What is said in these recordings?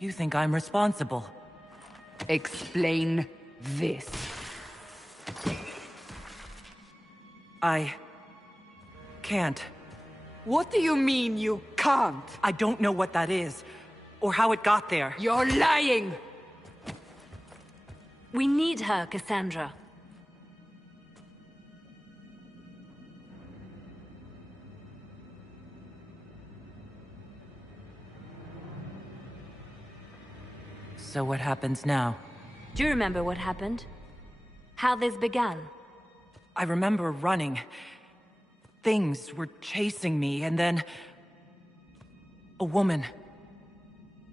You think I'm responsible? Explain this. I... can't. What do you mean you can't? I don't know what that is, or how it got there. You're lying! We need her, Cassandra. So what happens now? Do you remember what happened? How this began? I remember running. Things were chasing me, and then... a woman.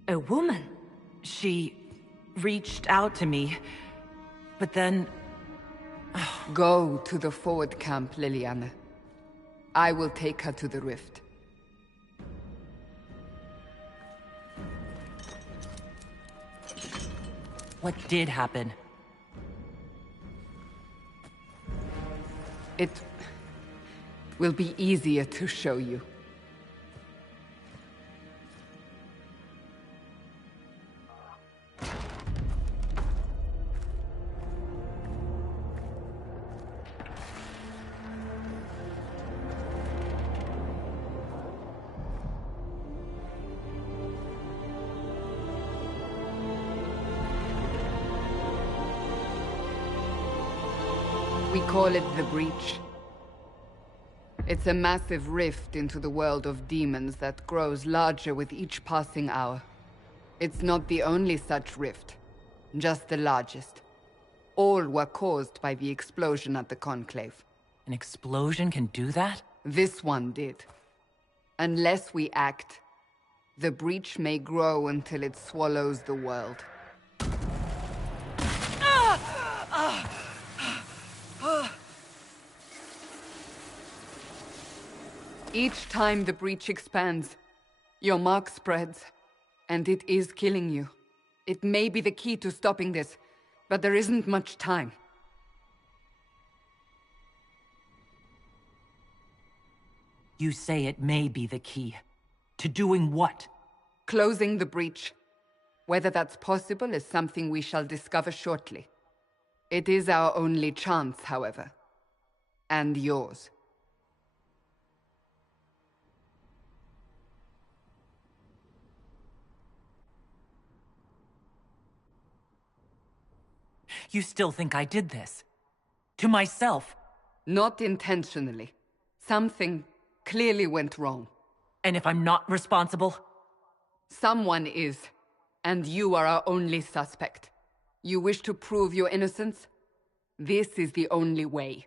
A woman? She reached out to me, but then... Go to the forward camp, Liliana. I will take her to the rift. What did happen? It will be easier to show you. We call it the Breach. It's a massive rift into the world of demons that grows larger with each passing hour. It's not the only such rift, just the largest. All were caused by the explosion at the Conclave. An explosion can do that? This one did. Unless we act, the Breach may grow until it swallows the world. Each time the Breach expands, your mark spreads, and it is killing you. It may be the key to stopping this, but there isn't much time. You say it may be the key. To doing what? Closing the Breach. Whether that's possible is something we shall discover shortly. It is our only chance, however. And yours. You still think I did this? To myself? Not intentionally. Something clearly went wrong. And if I'm not responsible? Someone is, and you are our only suspect. You wish to prove your innocence? This is the only way.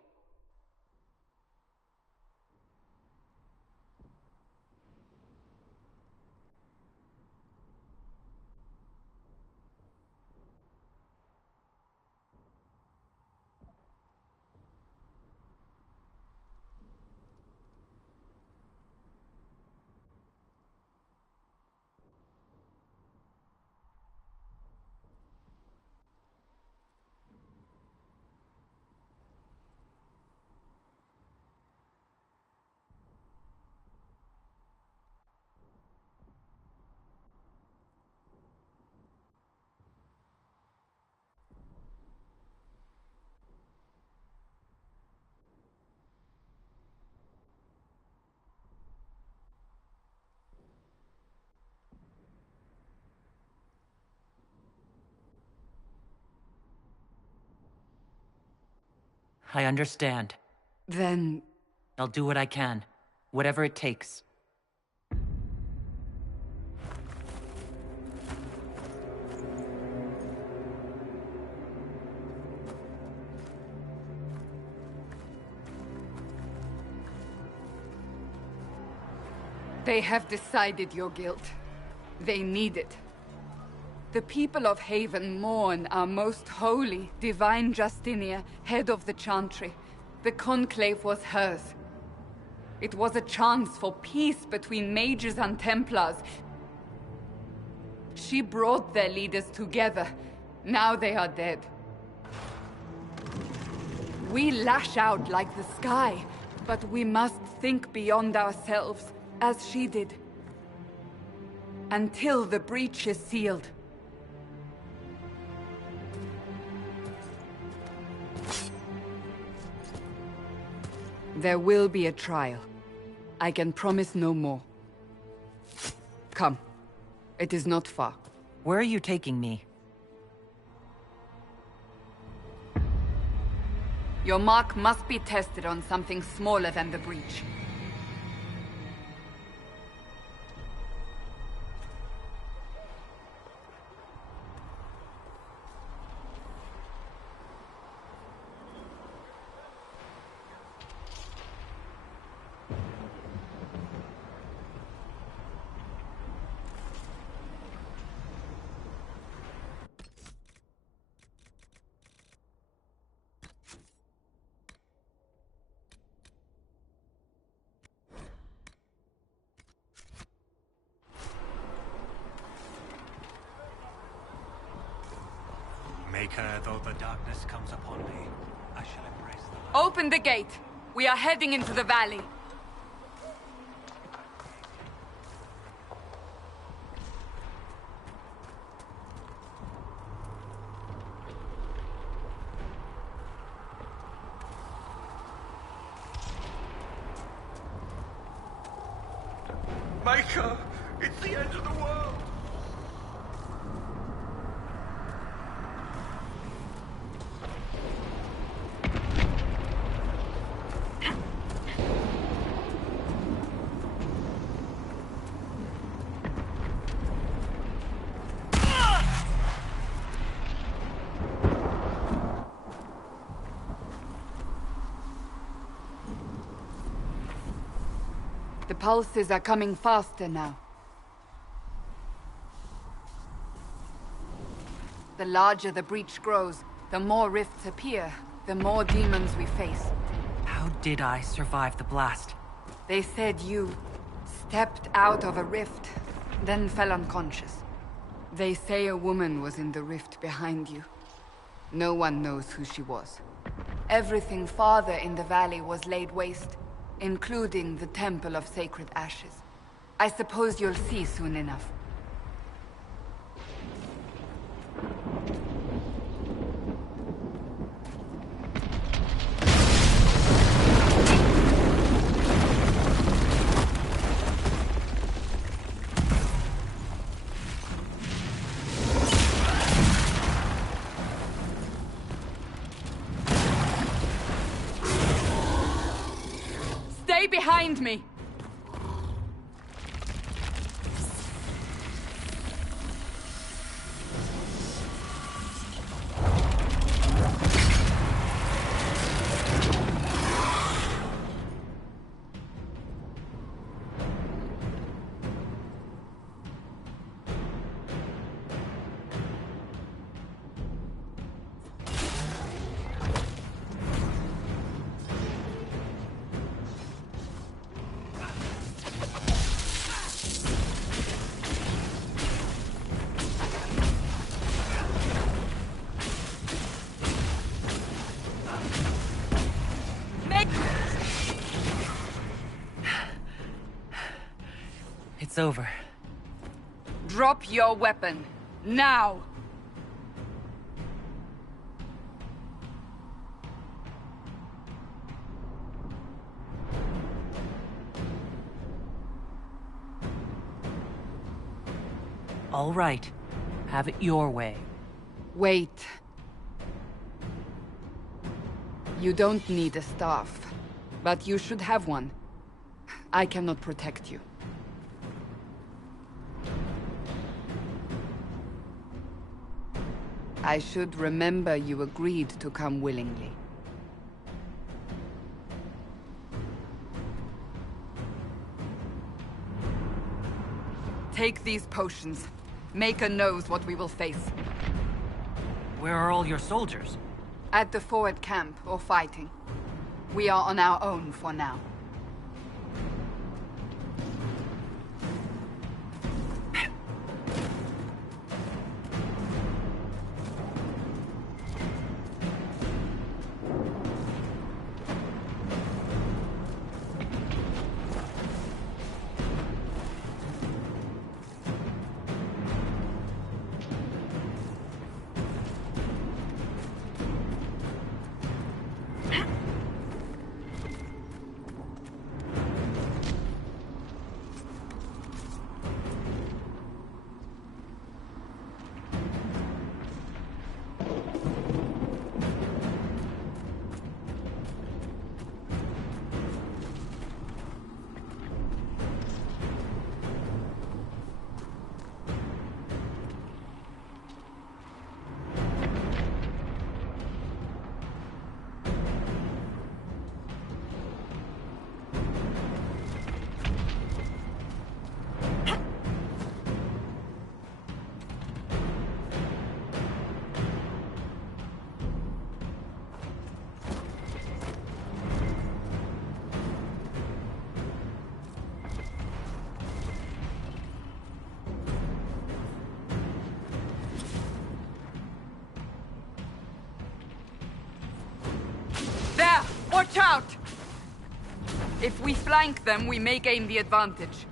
I understand. Then... I'll do what I can. Whatever it takes. They have decided your guilt. They need it. The people of Haven mourn our most holy, divine Justinia, head of the Chantry. The Conclave was hers. It was a chance for peace between mages and Templars. She brought their leaders together. Now they are dead. We lash out like the sky, but we must think beyond ourselves, as she did. until the breach is sealed. There will be a trial. I can promise no more. Come. It is not far. Where are you taking me? Your mark must be tested on something smaller than the breach. Maker, though the darkness comes upon me, I shall embrace the light. Open the gate! We are heading into the valley. Maker! It's the end of the world! The pulses are coming faster now. The larger the breach grows, the more rifts appear, the more demons we face. How did I survive the blast? They said you stepped out of a rift, then fell unconscious. They say a woman was in the rift behind you. No one knows who she was. Everything farther in the valley was laid waste, including the Temple of Sacred Ashes. I suppose you'll see soon enough. Stay behind me! It's over. Drop your weapon. Now! All right. Have it your way. Wait. You don't need a staff, but you should have one. I cannot protect you. I should remember you agreed to come willingly. Take these potions. Maker knows what we will face. Where are all your soldiers? At the forward camp, or fighting. We are on our own for now. Watch out! If we flank them, we may gain the advantage.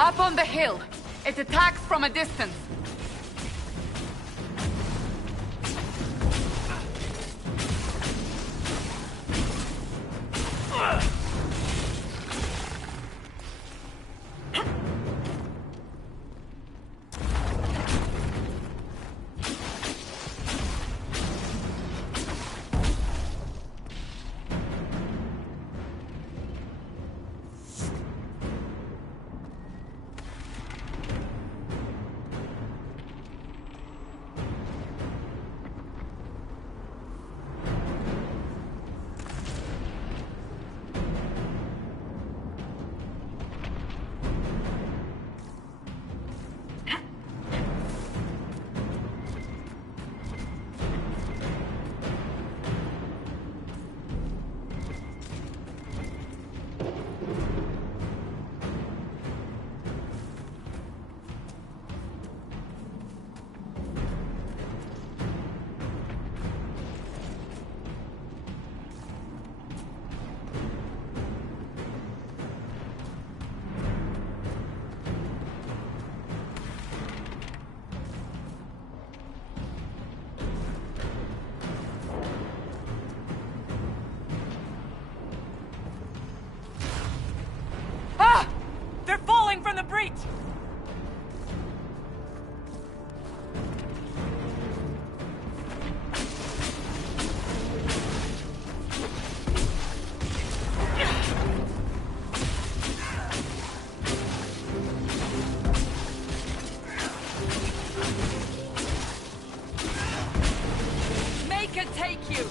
Up on the hill. It attacks from a distance. From the breach! Make it take you!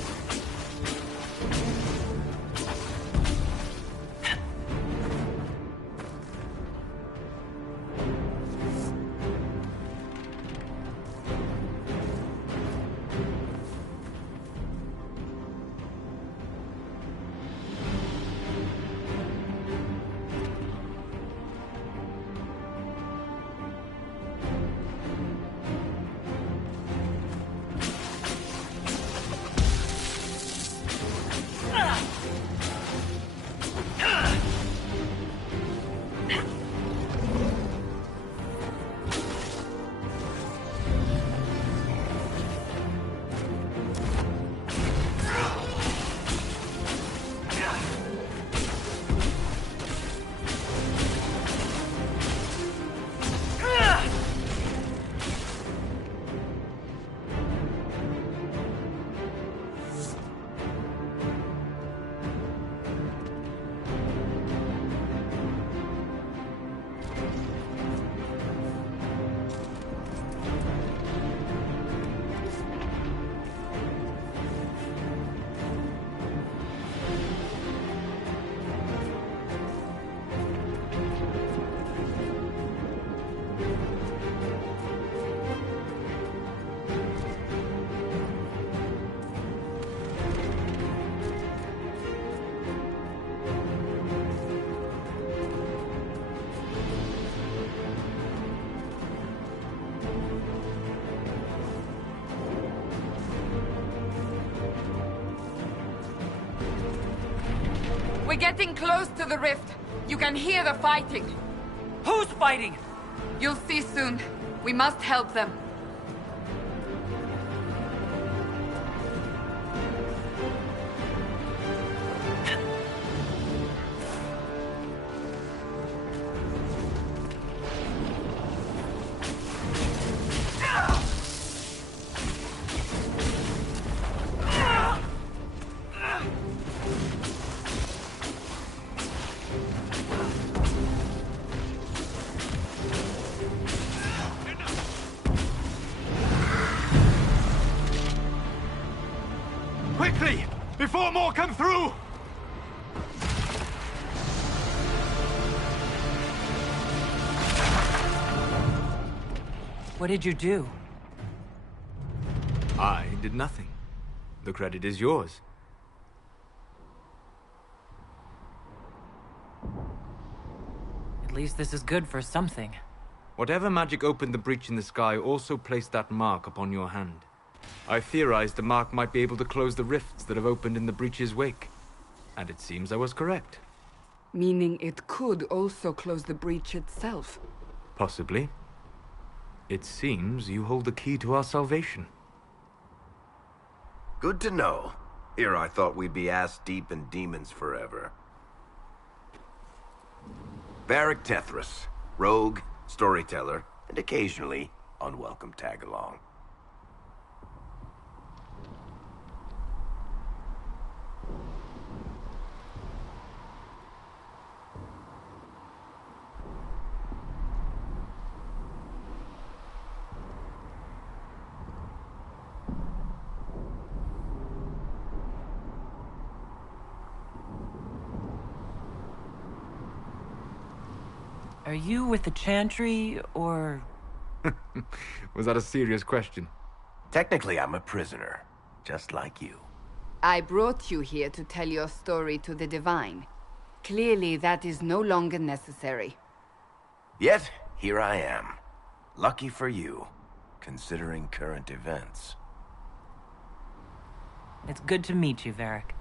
We're getting close to the rift. You can hear the fighting. Who's fighting? You'll see soon. We must help them. Quickly! Before more come through! What did you do? I did nothing. The credit is yours. At least this is good for something. Whatever magic opened the breach in the sky also placed that mark upon your hand. I theorized the mark might be able to close the rifts that have opened in the breach's wake. And it seems I was correct. Meaning it could also close the breach itself. Possibly. It seems you hold the key to our salvation. Good to know. Here I thought we'd be ass-deep in demons forever. Varric Tethras, rogue, storyteller, and occasionally unwelcome tag-along. Are you with the Chantry, or...? Was that a serious question? Technically, I'm a prisoner, just like you. I brought you here to tell your story to the Divine. Clearly, that is no longer necessary. Yet, here I am. Lucky for you, considering current events. It's good to meet you, Varric.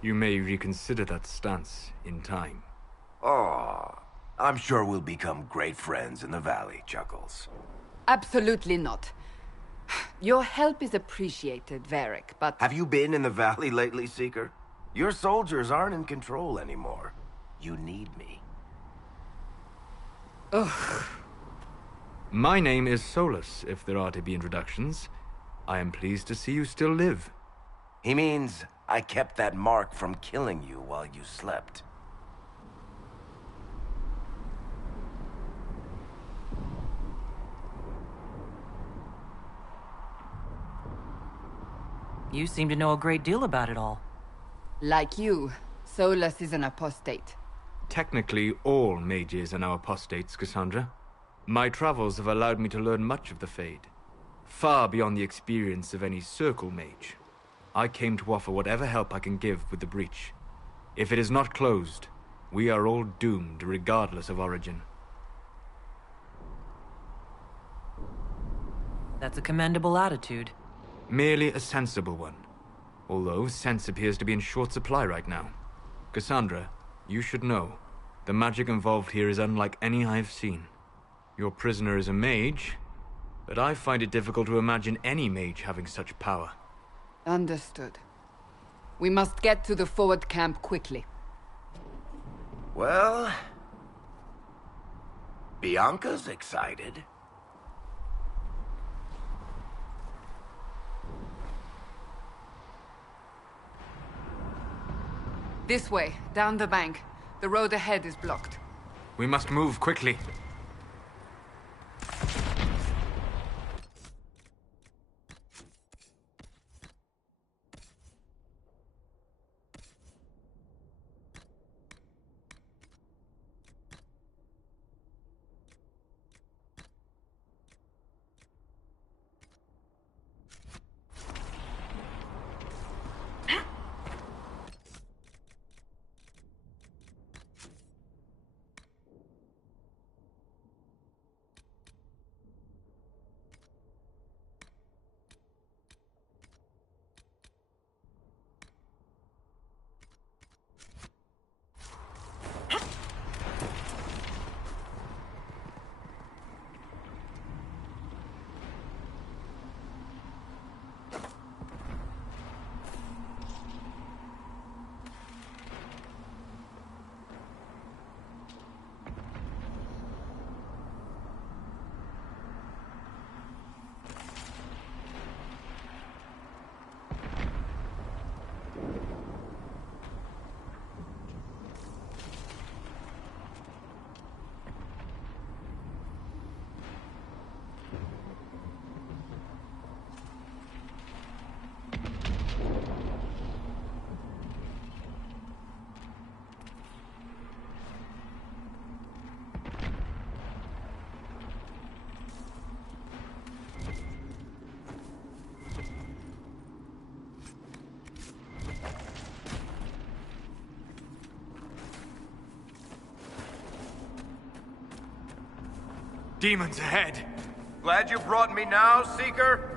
You may reconsider that stance in time. Oh, I'm sure we'll become great friends in the Valley, Chuckles. Absolutely not. Your help is appreciated, Varric, but... Have you been in the Valley lately, Seeker? Your soldiers aren't in control anymore. You need me. Ugh. My name is Solus, if there are to be introductions. I am pleased to see you still live. He means I kept that mark from killing you while you slept. You seem to know a great deal about it all. Like you, Solus is an apostate. Technically, all mages are now apostates, Cassandra. My travels have allowed me to learn much of the Fade, far beyond the experience of any circle mage. I came to offer whatever help I can give with the breach. If it is not closed, we are all doomed regardless of origin. That's a commendable attitude. Merely a sensible one. Although sense appears to be in short supply right now. Cassandra, you should know, the magic involved here is unlike any I've seen. Your prisoner is a mage, but I find it difficult to imagine any mage having such power. Understood. We must get to the forward camp quickly. Well... Bianca's excited. This way, down the bank. The road ahead is blocked. We must move quickly. Demons ahead! Glad you brought me now, Seeker?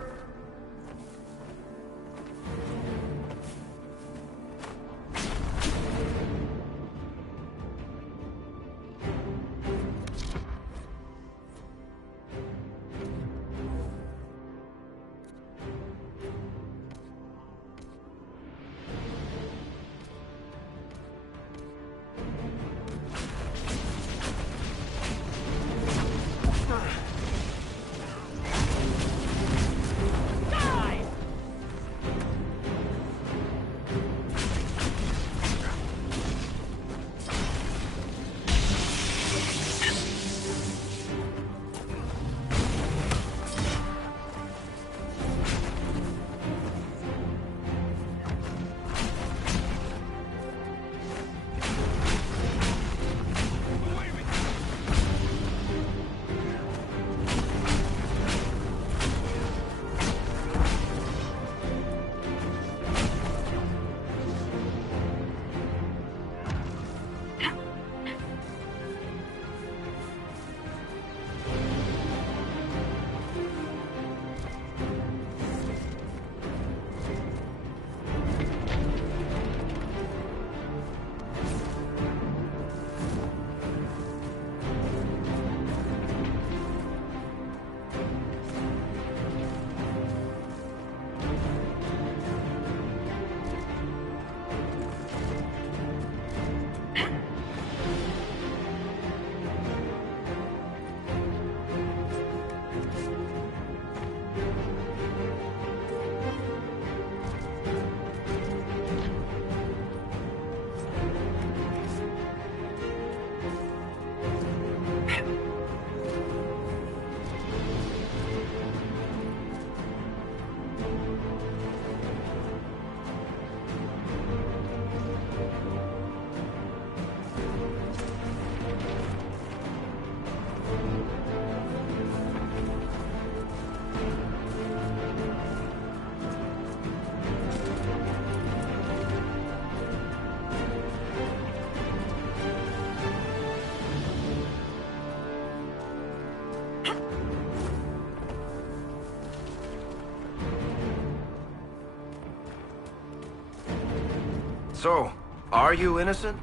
So, are you innocent?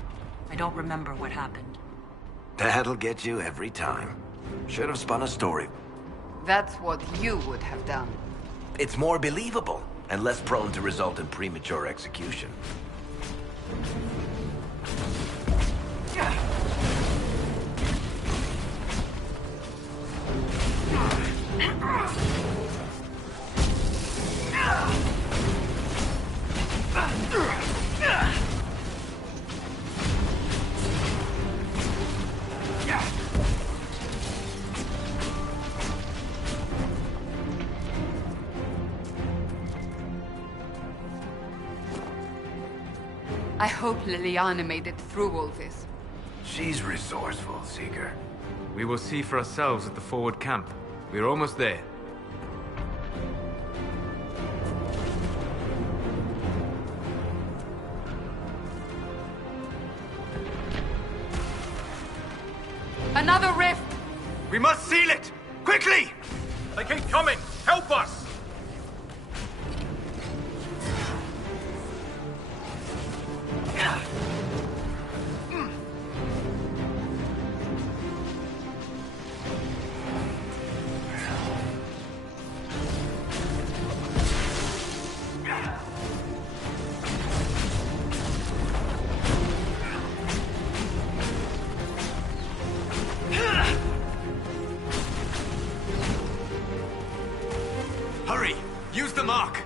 I don't remember what happened. That'll get you every time. Should have spun a story. That's what you would have done. It's more believable, and less prone to result in premature execution. I hope Liliana made it through all this. She's resourceful, Seeker. We will see for ourselves at the forward camp. We're almost there. Another rift! We must seal it! Quickly! They keep coming! Help us! Hurry! Use the mark!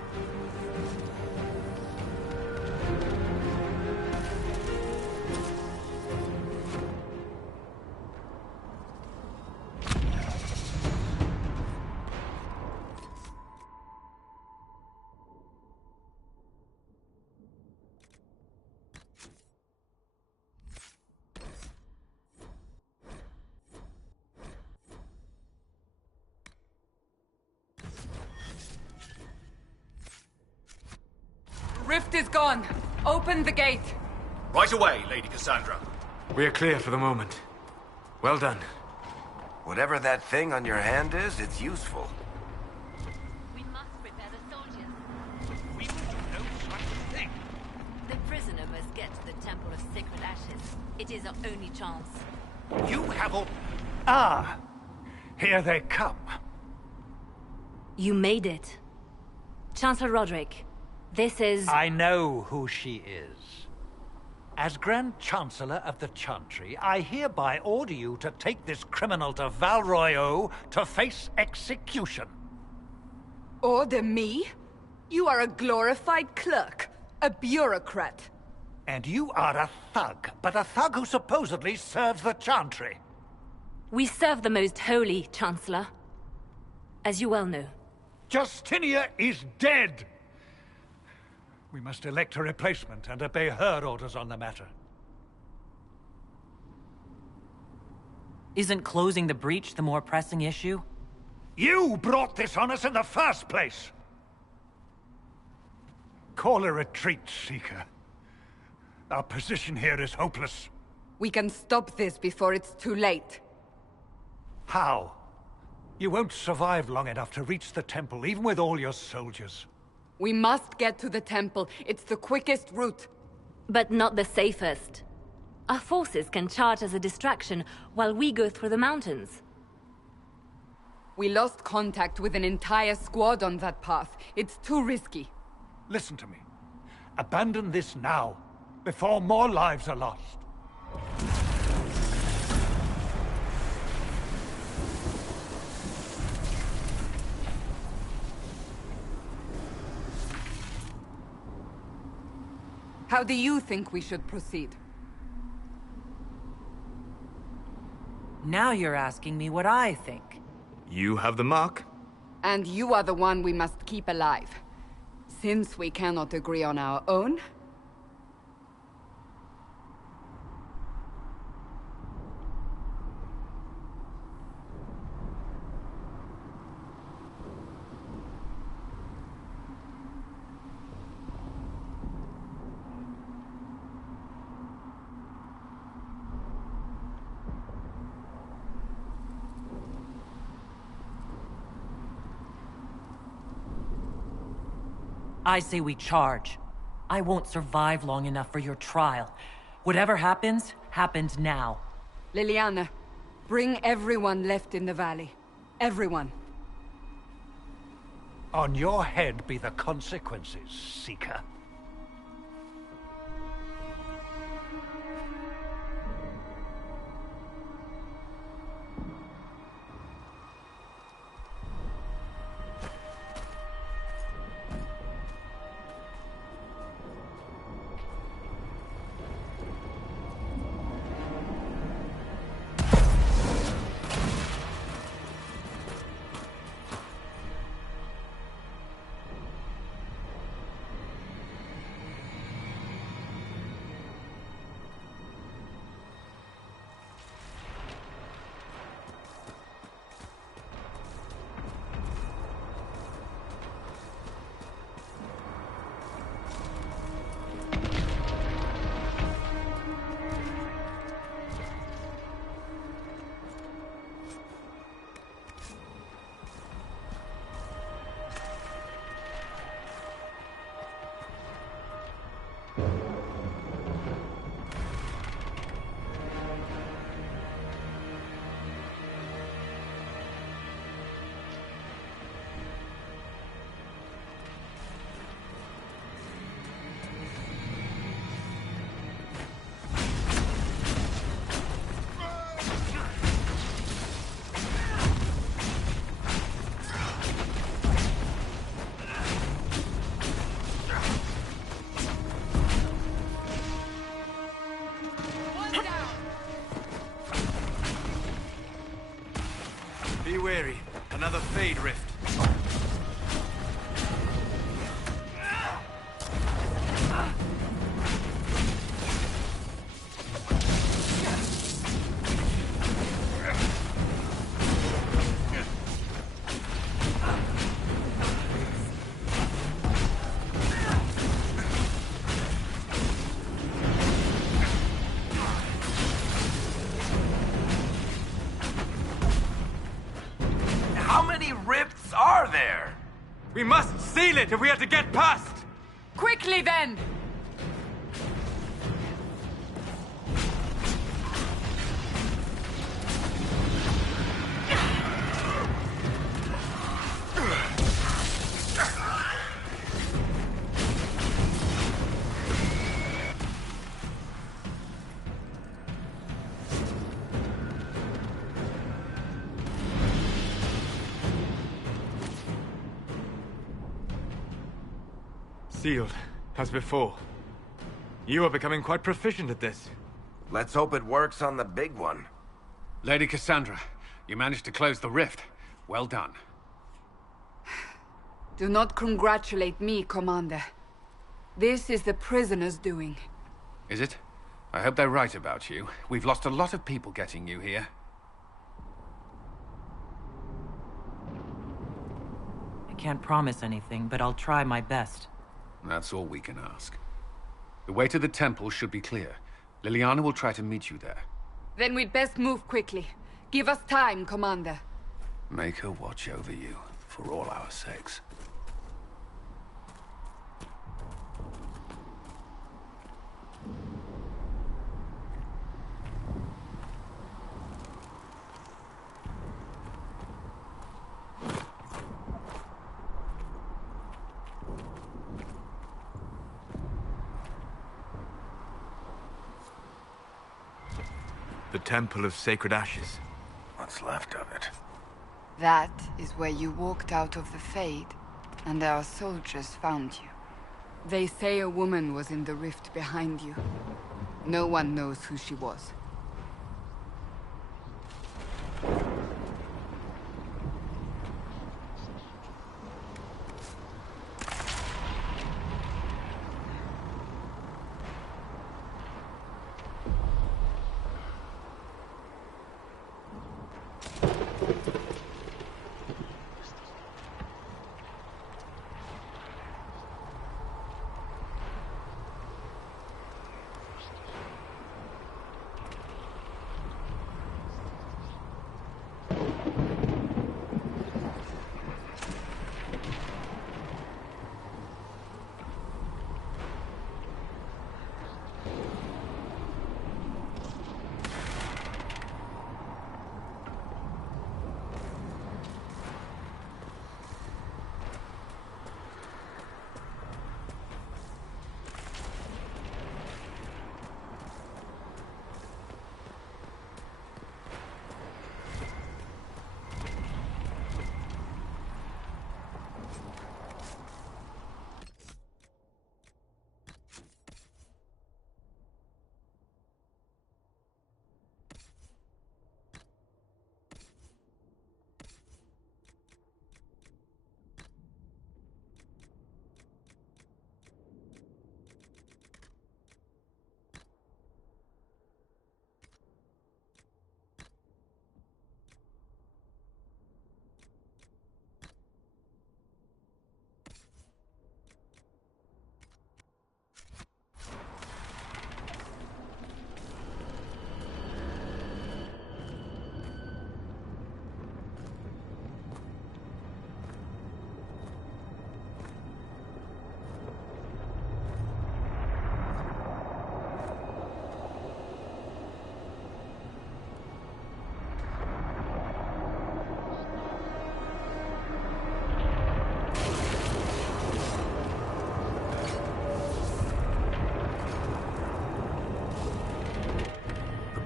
Rift is gone. Open the gate! Right away, Lady Cassandra. We are clear for the moment. Well done. Whatever that thing on your hand is, it's useful. We must prepare the soldiers. We will do no such thing. The prisoner must get to the Temple of Sacred Ashes. It is our only chance. You have all... Ah! Here they come. You made it. Chancellor Roderick, this is... I know who she is. As Grand Chancellor of the Chantry, I hereby order you to take this criminal to Val Royeaux to face execution. Order me? You are a glorified clerk, a bureaucrat. And you are a thug, but a thug who supposedly serves the Chantry. We serve the most holy, Chancellor. As you well know. Justinia is dead! We must elect a replacement and obey her orders on the matter. Isn't closing the breach the more pressing issue? You brought this on us in the first place! Call a retreat, Seeker. Our position here is hopeless. We can stop this before it's too late. How? You won't survive long enough to reach the temple, even with all your soldiers. We must get to the temple. It's the quickest route. But not the safest. Our forces can charge as a distraction while we go through the mountains. We lost contact with an entire squad on that path. It's too risky. Listen to me. Abandon this now, before more lives are lost. How do you think we should proceed? Now you're asking me what I think. You have the mark. And you are the one we must keep alive. Since we cannot agree on our own... I say we charge. I won't survive long enough for your trial. Whatever happens, happens now. Liliana, bring everyone left in the valley. Everyone. On your head be the consequences, Seeker. Be wary. Another Fade Rift. We must seal it if we are to get past! Quickly then! Sealed, as before. You are becoming quite proficient at this. Let's hope it works on the big one. Lady Cassandra, you managed to close the rift. Well done. Do not congratulate me, Commander. This is the prisoner's doing. Is it? I hope they're right about you. We've lost a lot of people getting you here. I can't promise anything, but I'll try my best. That's all we can ask. The way to the temple should be clear. Liliana will try to meet you there. Then we'd best move quickly. Give us time, Commander. Make her watch over you, for all our sakes. The Temple of Sacred Ashes. What's left of it? That is where you walked out of the Fade, and our soldiers found you. They say a woman was in the rift behind you. No one knows who she was.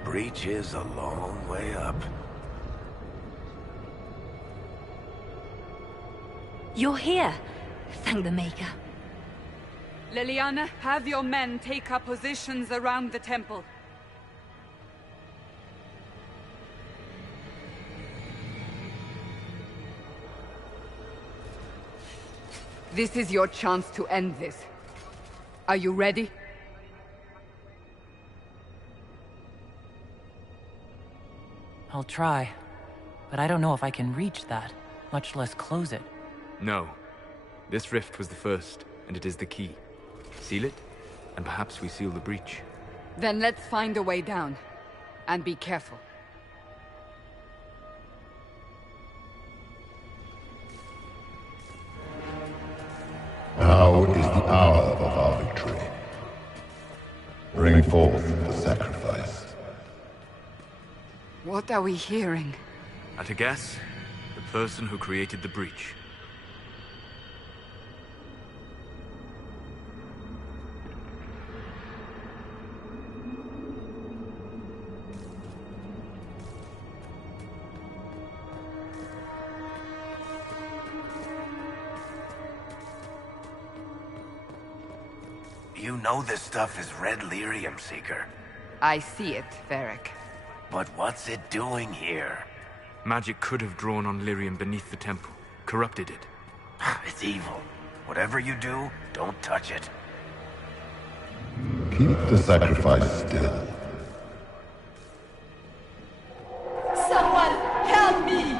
Breach is a long way up. You're here. Thank the Maker. Liliana, have your men take up positions around the temple. This is your chance to end this. Are you ready? I'll try. But I don't know if I can reach that, much less close it. No. This rift was the first, and it is the key. Seal it, and perhaps we seal the breach. Then let's find a way down. And be careful. bring forth the sacrifice. What are we hearing? At a guess, the person who created the breach. You know this stuff is red lyrium, Seeker. I see it, Varric. But what's it doing here? Magic could have drawn on lyrium beneath the temple, corrupted it. It's evil. Whatever you do, don't touch it. Keep the sacrifice still. Someone help me!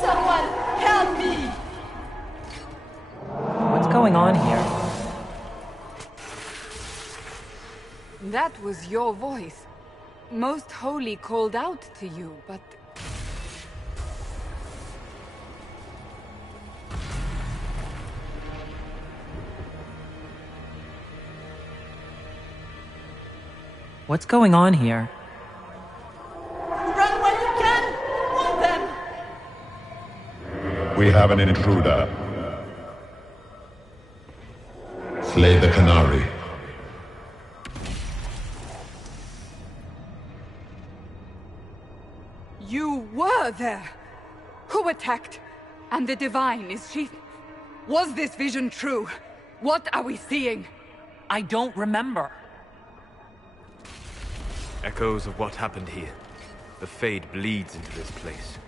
Someone help me! What's going on here? That was your voice. Most Holy called out to you, but... What's going on here? Run while you can! Want them! We have an intruder. Slay the Canary. You were there! Who attacked? And the Divine, is she... Was this vision true? What are we seeing? I don't remember. Echoes of what happened here. The Fade bleeds into this place.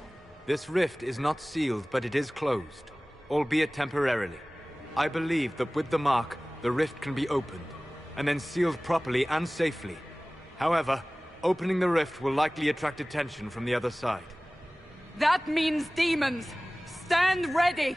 This rift is not sealed, but it is closed, albeit temporarily. I believe that with the mark, the rift can be opened, and then sealed properly and safely. However, opening the rift will likely attract attention from the other side. That means demons! Stand ready!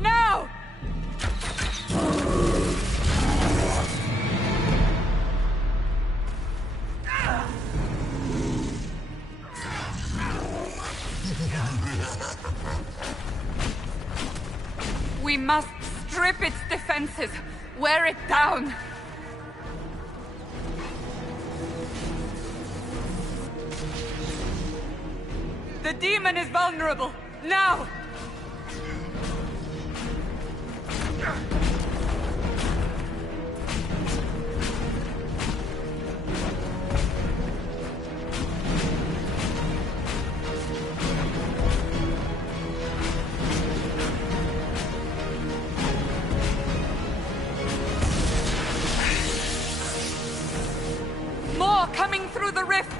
Now! We must strip its defenses, wear it down. The demon is vulnerable, now! More coming through the rift!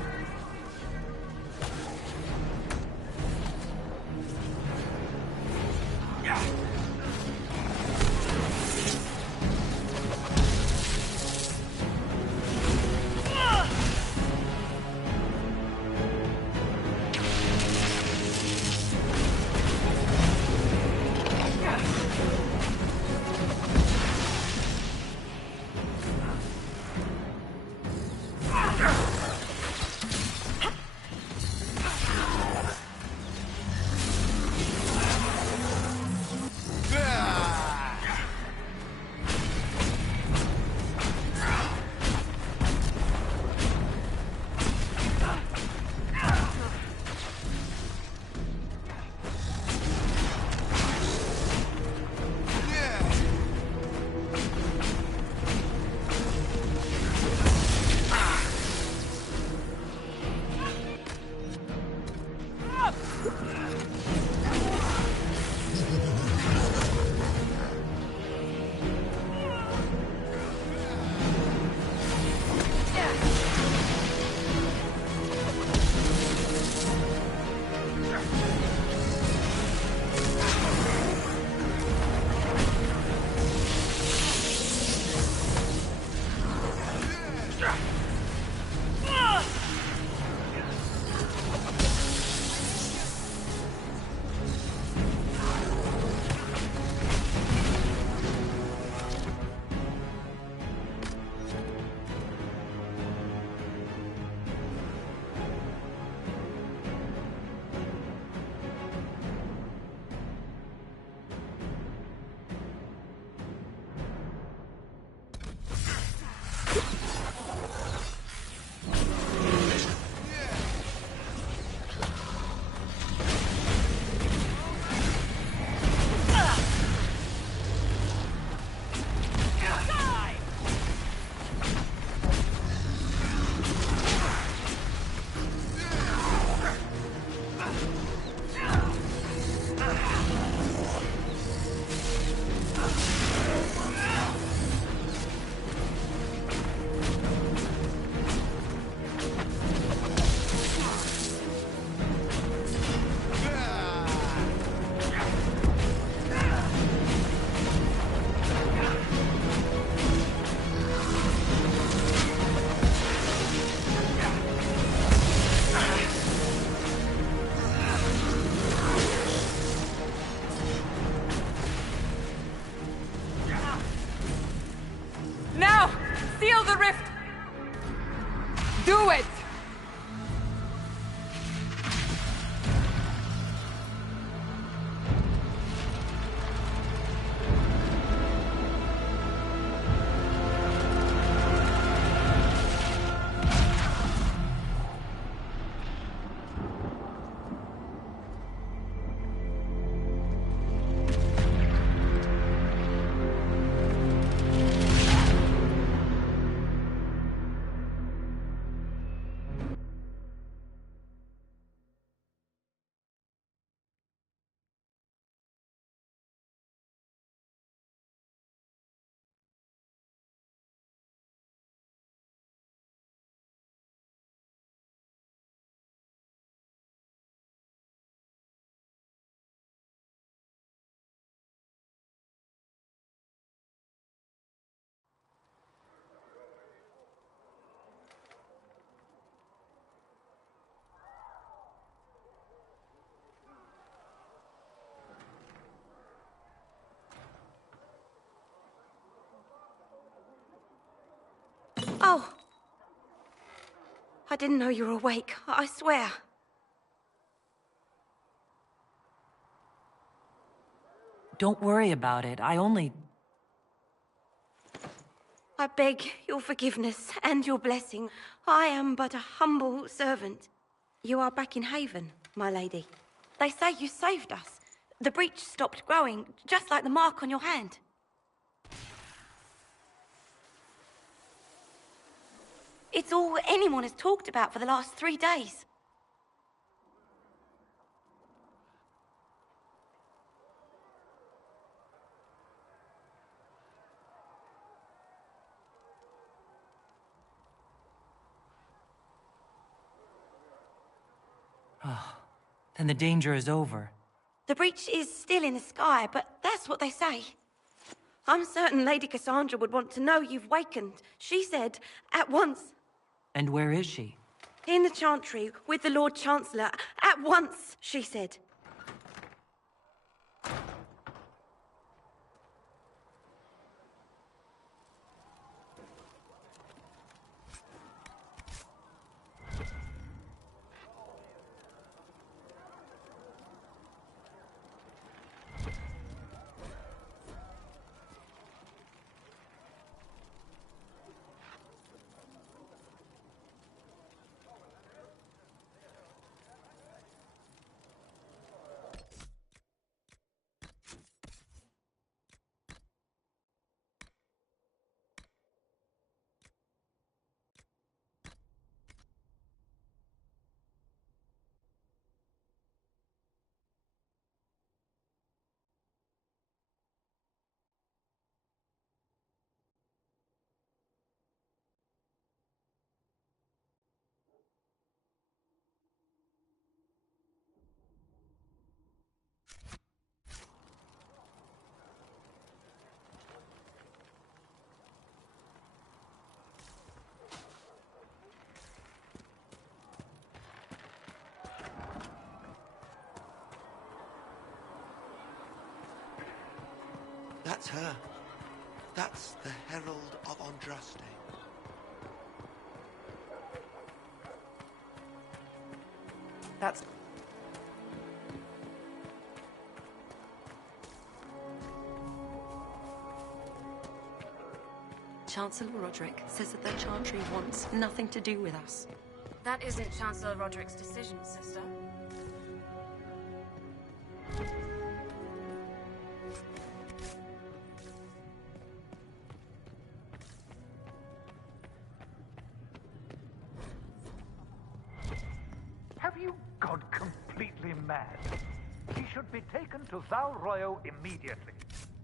Seal the rift! Do it! Oh. I didn't know you were awake, I swear. Don't worry about it. I beg your forgiveness and your blessing. I am but a humble servant. You are back in Haven, my lady. They say you saved us. The breach stopped growing, just like the mark on your hand. It's all anyone has talked about for the last 3 days. Then the danger is over. The breach is still in the sky, but that's what they say. I'm certain Lady Cassandra would want to know you've wakened. She said, at once. And where is she? In the Chantry, with the Lord Chancellor. At once, she said. That's her. That's the Herald of Andraste. That's... Chancellor Roderick says that the Chantry wants nothing to do with us. That isn't Chancellor Roderick's decision, sister. Have you gone completely mad? He should be taken to Val Royo immediately,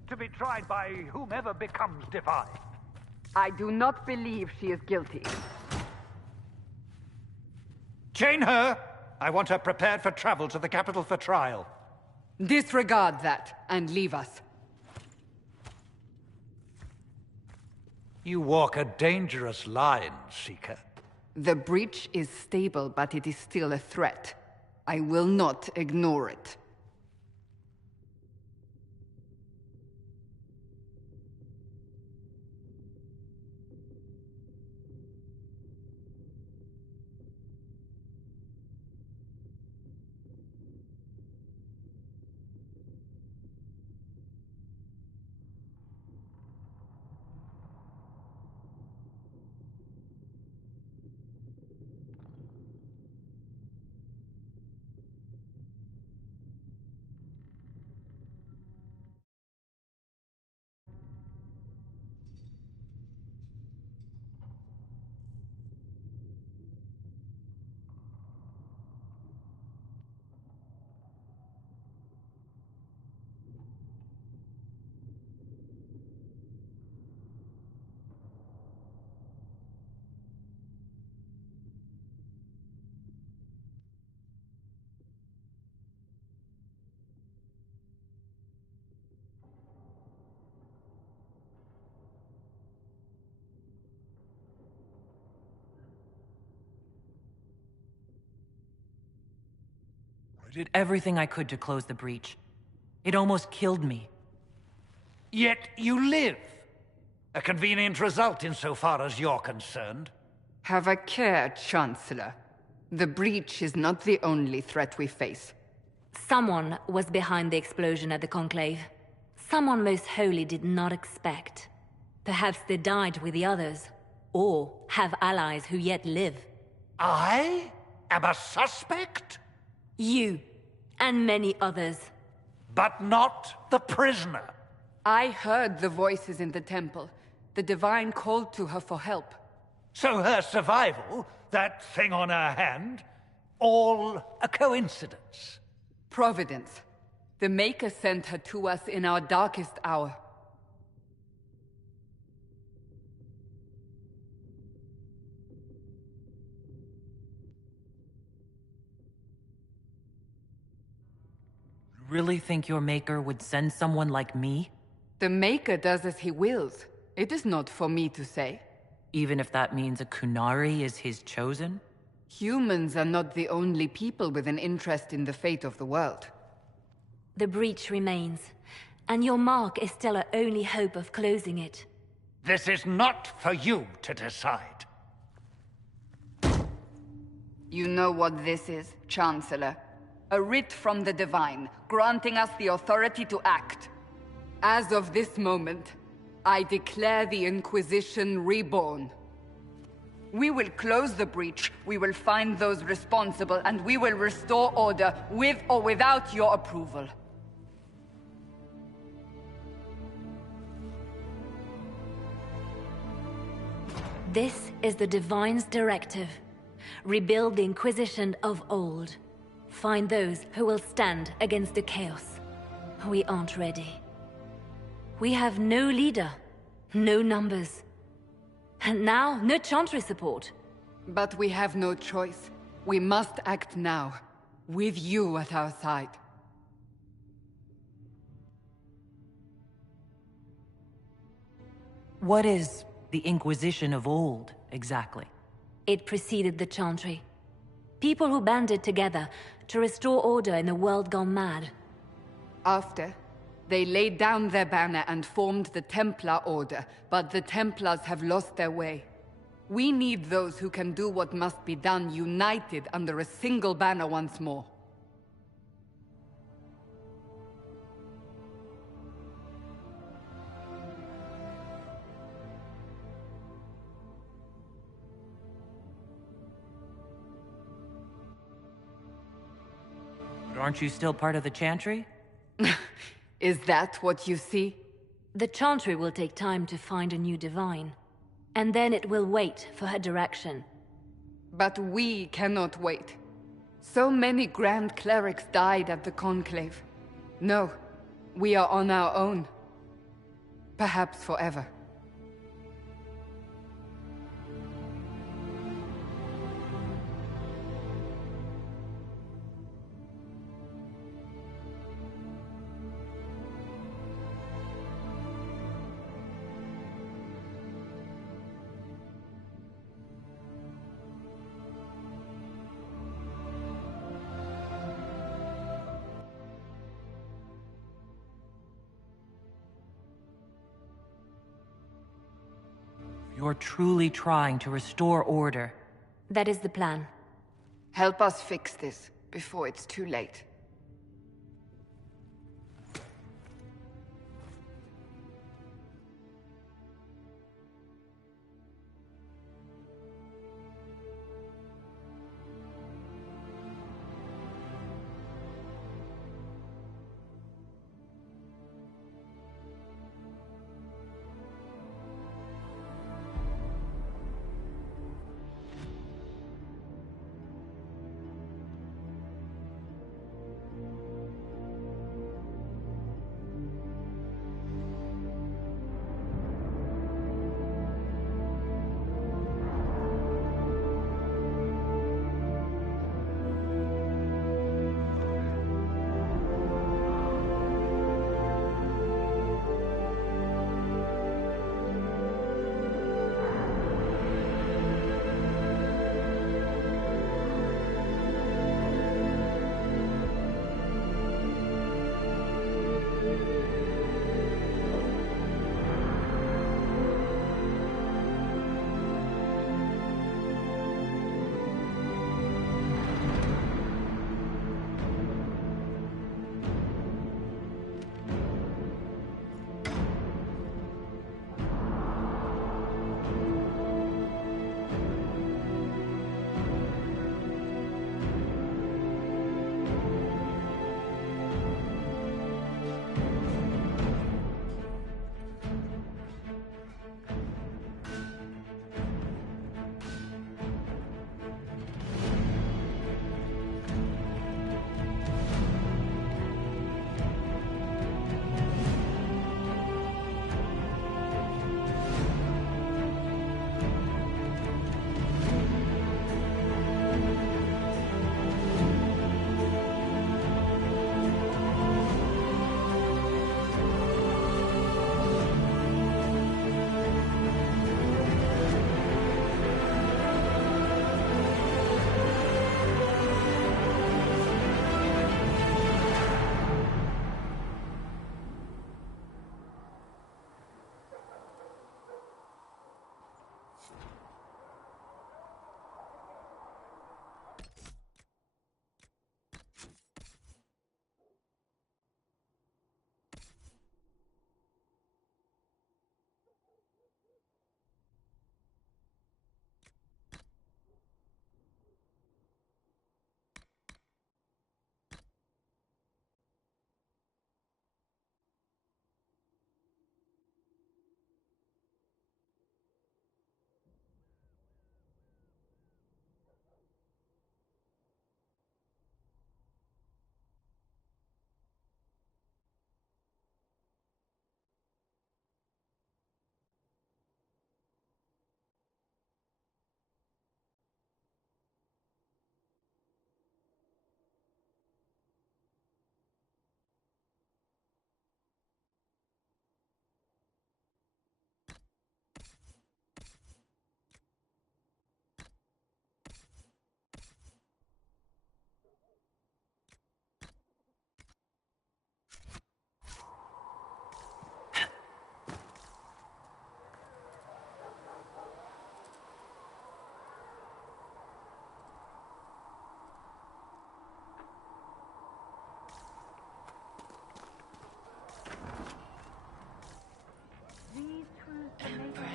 to be tried by whomever becomes divine. I do not believe she is guilty. Chain her! I want her prepared for travel to the capital for trial. Disregard that, and leave us. You walk a dangerous line, Seeker. The breach is stable, but it is still a threat. I will not ignore it. did everything I could to close the breach. It almost killed me. Yet you live. A convenient result insofar as you're concerned. Have a care, Chancellor. The breach is not the only threat we face. Someone was behind the explosion at the Conclave. Someone most holy did not expect. Perhaps they died with the others, or have allies who yet live. I am a suspect? You, and many others. But not the prisoner. I heard the voices in the temple. The Divine called to her for help. So her survival, that thing on her hand, all a coincidence? Providence. The Maker sent her to us in our darkest hour. Really think your Maker would send someone like me? The Maker does as he wills. It is not for me to say. Even if that means a Kunari is his chosen? Humans are not the only people with an interest in the fate of the world. The breach remains, and your mark is still our only hope of closing it. This is not for you to decide. You know what this is, Chancellor. A writ from the Divine, granting us the authority to act. As of this moment, I declare the Inquisition reborn. We will close the breach, we will find those responsible, and we will restore order, with or without your approval. This is the Divine's directive. Rebuild the Inquisition of old. Find those who will stand against the chaos. We aren't ready. We have no leader, no numbers. And now, no Chantry support. But we have no choice. We must act now, with you at our side. What is the Inquisition of old, exactly? It preceded the Chantry. People who banded together to restore order in a world gone mad. After, they laid down their banner and formed the Templar Order, but the Templars have lost their way. We need those who can do what must be done, united under a single banner once more. But aren't you still part of the Chantry? Is that what you see? The Chantry will take time to find a new Divine. And then it will wait for her direction. But we cannot wait. So many Grand Clerics died at the Conclave. No, we are on our own. Perhaps forever. You're truly trying to restore order. That is the plan. Help us fix this, before it's too late.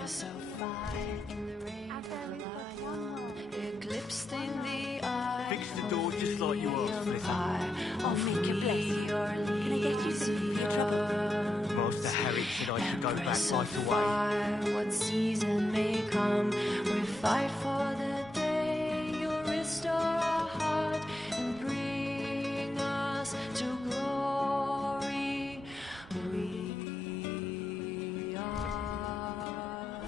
so fine in the ring of lion, eclipsed in the eye. Fix the door just like you asked, Flitter. I'll make you bless. Can I get you something for your trouble? Master Harry said I should go back right away. What season may come, we fight for the day. You'll restore our heart and bring us to glory. We are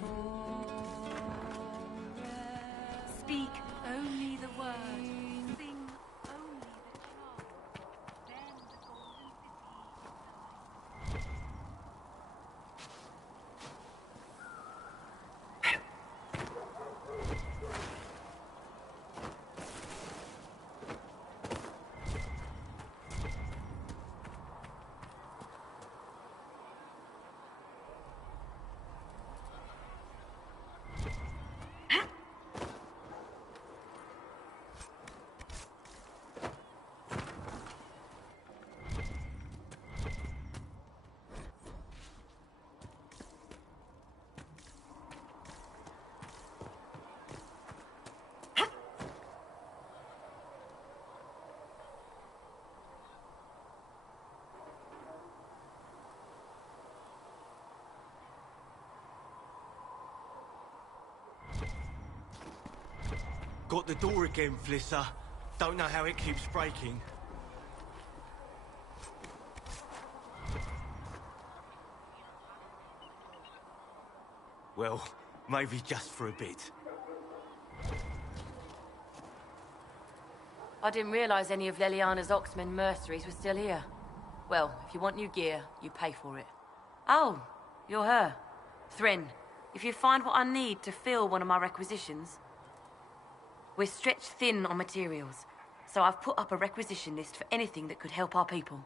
forever. Speak only the word. Sing only the charm. Then the golden city. Got the door again, Flisser. Don't know how it keeps breaking. Well, maybe just for a bit. I didn't realize any of Leliana's Oxmen mercenaries were still here. Well, if you want new gear, you pay for it. Oh, you're her. Thren, if you find what I need to fill one of my requisitions... We're stretched thin on materials, so I've put up a requisition list for anything that could help our people.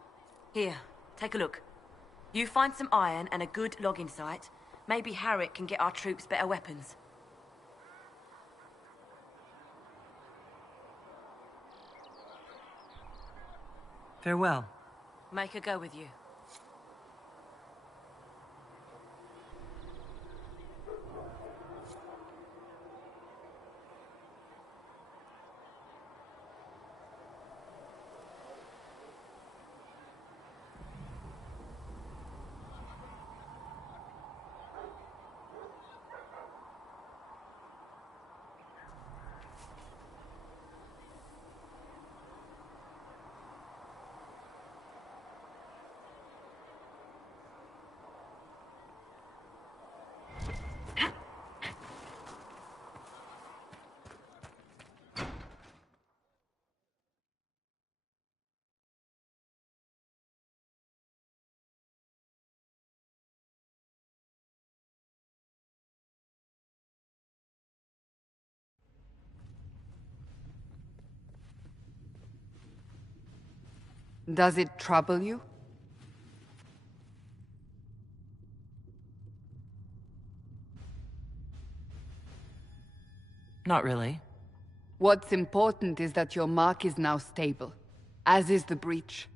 Here, take a look. You find some iron and a good logging site, maybe Harriet can get our troops better weapons. Farewell. Make a go with you. Does it trouble you? Not really. What's important is that your mark is now stable, as is the breach.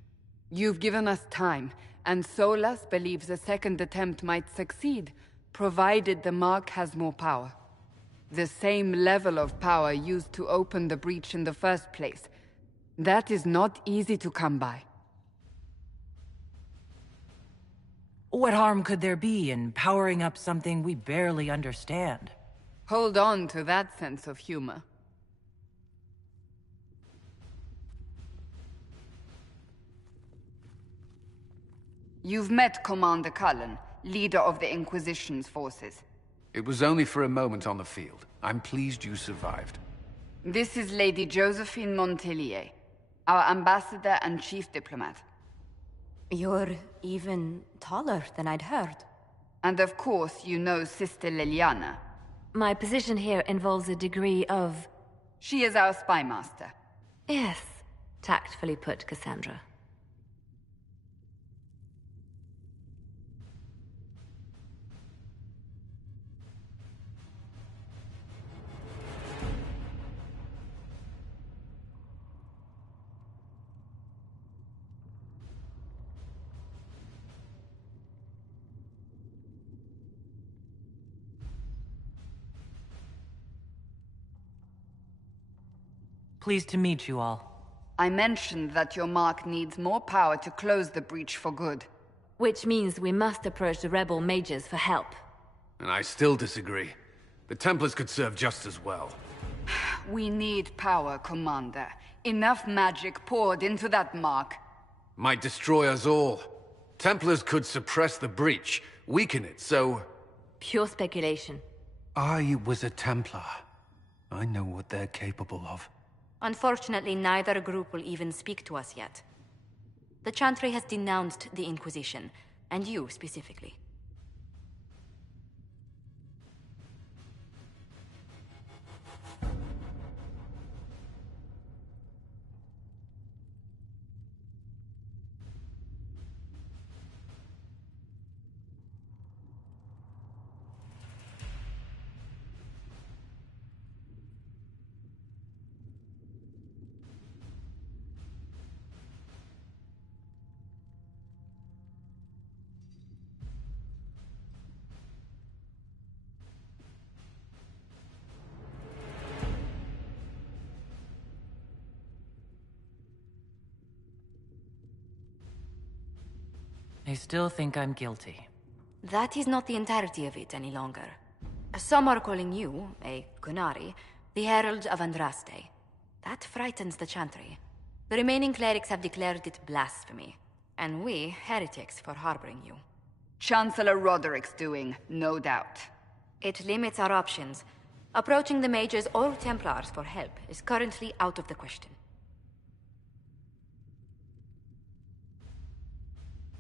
You've given us time, and Solas believes a second attempt might succeed, provided the mark has more power. The same level of power used to open the breach in the first place. That is not easy to come by. What harm could there be in powering up something we barely understand? Hold on to that sense of humor. You've met Commander Cullen, leader of the Inquisition's forces. It was only for a moment on the field. I'm pleased you survived. This is Lady Josephine Montelier, our ambassador and chief diplomat. You're even taller than I'd heard. And of course, you know Sister Liliana. My position here involves a degree of... She is our spy master. Yes, tactfully put, Cassandra. Pleased to meet you all. I mentioned that your mark needs more power to close the breach for good. Which means we must approach the rebel mages for help. And I still disagree. The Templars could serve just as well. We need power, Commander. Enough magic poured into that mark. Might destroy us all. Templars could suppress the breach, weaken it, so... Pure speculation. I was a Templar. I know what they're capable of. Unfortunately, neither group will even speak to us yet. The Chantry has denounced the Inquisition, and you specifically. They still think I'm guilty. That is not the entirety of it any longer. Some are calling you, a Kunari, the Herald of Andraste. That frightens the Chantry. The remaining clerics have declared it blasphemy, and we, heretics, for harboring you. Chancellor Roderick's doing, no doubt. It limits our options. Approaching the mages or Templars for help is currently out of the question.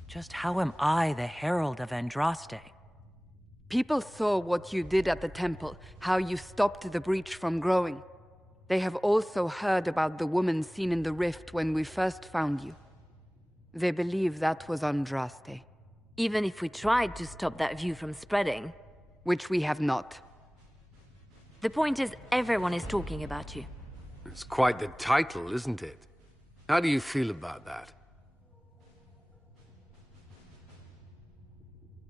Just how am I the Herald of Andraste? People saw what you did at the temple, how you stopped the breach from growing. They have also heard about the woman seen in the rift when we first found you. They believe that was Andraste. Even if we tried to stop that view from spreading... Which we have not. The point is, everyone is talking about you. It's quite the title, isn't it? How do you feel about that?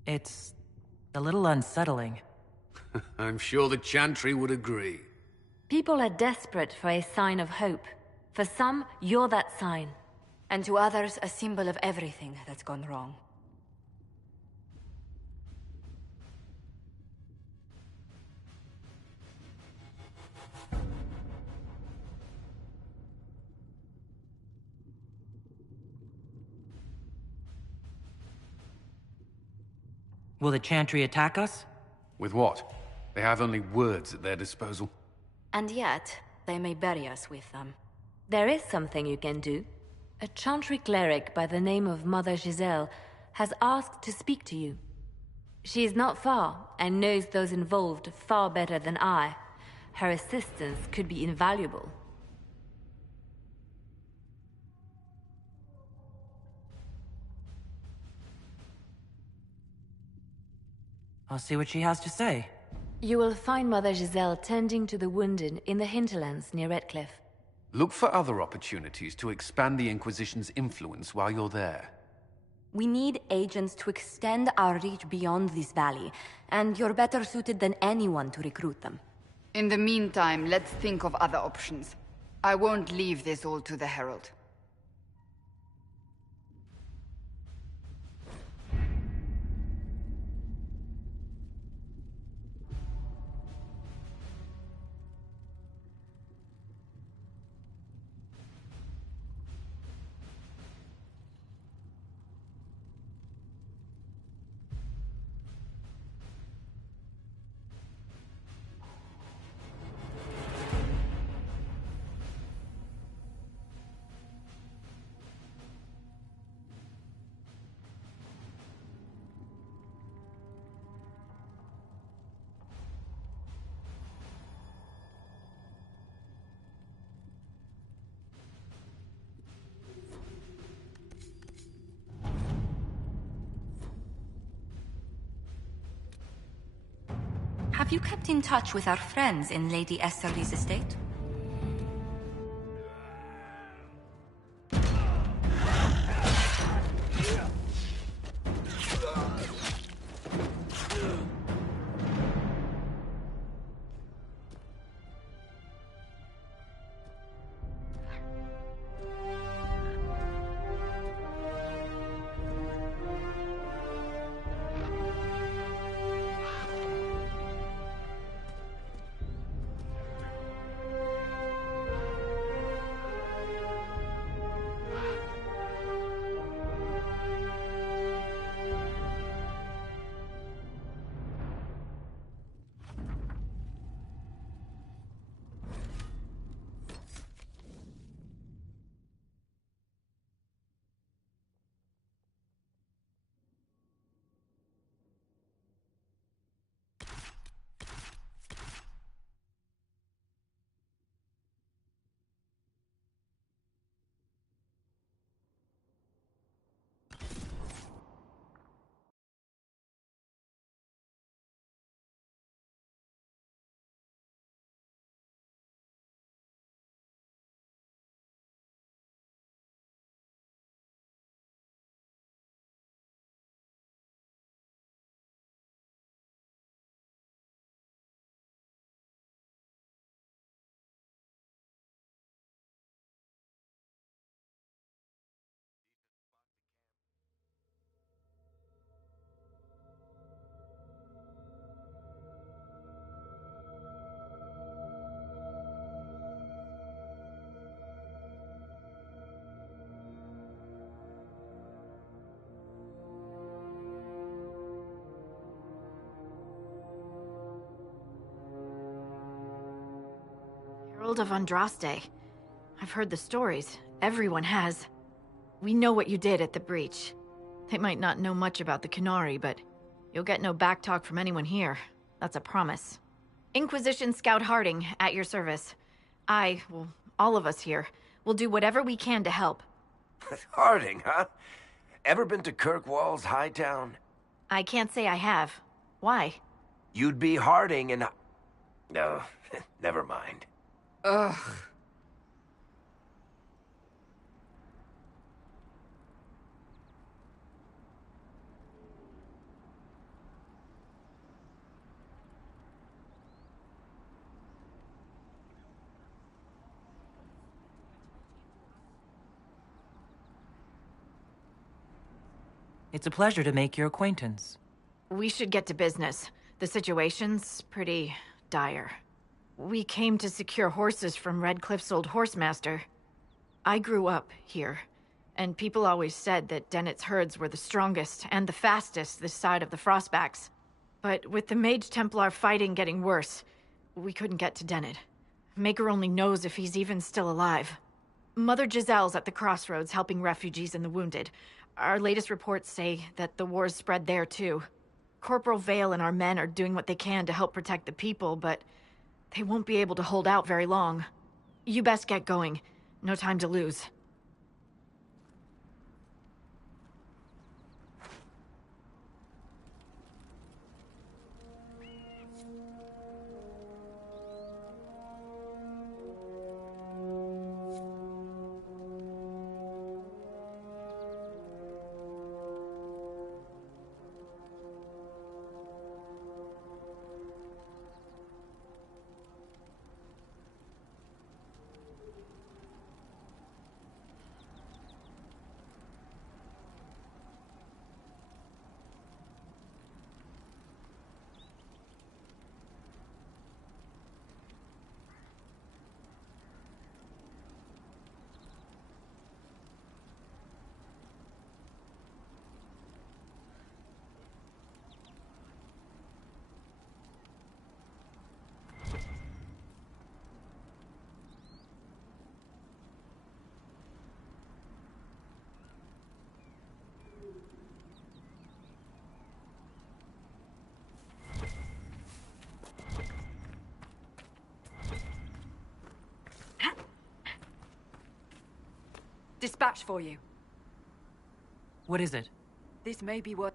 It's a little unsettling. I'm sure the Chantry would agree. People are desperate for a sign of hope. For some, you're that sign. And to others, a symbol of everything that's gone wrong. Will the Chantry attack us? With what? They have only words at their disposal. And yet, they may bury us with them. There is something you can do. A Chantry cleric by the name of Mother Giselle has asked to speak to you. She is not far, and knows those involved far better than I. Her assistance could be invaluable. I'll see what she has to say. You will find Mother Giselle tending to the wounded in the hinterlands near Redcliffe. Look for other opportunities to expand the Inquisition's influence while you're there. We need agents to extend our reach beyond this valley, and you're better suited than anyone to recruit them. In the meantime, let's think of other options. I won't leave this all to the Herald. Have you kept in touch with our friends in Lady Esserly's estate? Herald of Andraste. I've heard the stories. Everyone has. We know what you did at the breach. They might not know much about the Canary, but you'll get no backtalk from anyone here. That's a promise. Inquisition Scout Harding, at your service. Well, all of us here, will do whatever we can to help. Harding, huh? Ever been to Kirkwall's Hightown? I can't say I have. Why? You'd be Harding and... No, never mind. Ugh. It's a pleasure to make your acquaintance. We should get to business. The situation's pretty dire. We came to secure horses from Redcliffe's old horsemaster. I grew up here, and people always said that Dennett's herds were the strongest and the fastest this side of the Frostbacks. But with the Mage Templar fighting getting worse, we couldn't get to Dennett. Maker only knows if he's even still alive. Mother Giselle's at the crossroads helping refugees and the wounded. Our latest reports say that the war's spread there too. Corporal Vale and our men are doing what they can to help protect the people, but they won't be able to hold out very long. You best get going. No time to lose. Dispatch for you. What is it? This may be what...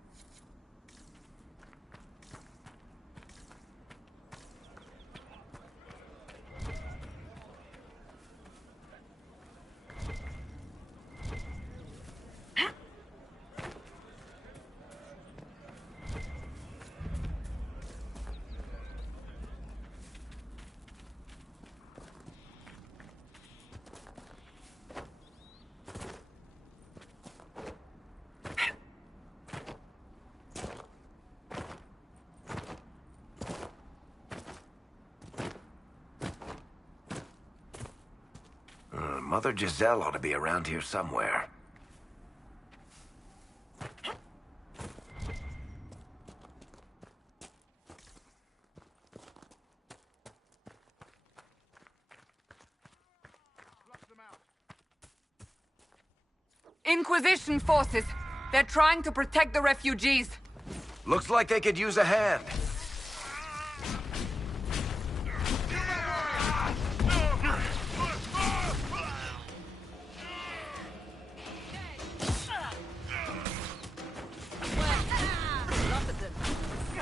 Mother Giselle ought to be around here somewhere. Inquisition forces! They're trying to protect the refugees! Looks like they could use a hand.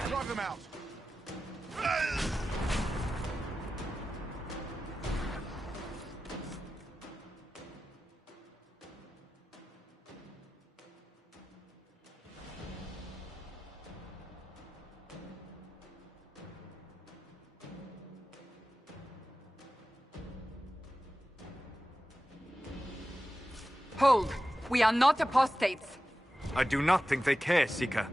Drive them out. Hold! We are not apostates! I do not think they care, Seeker.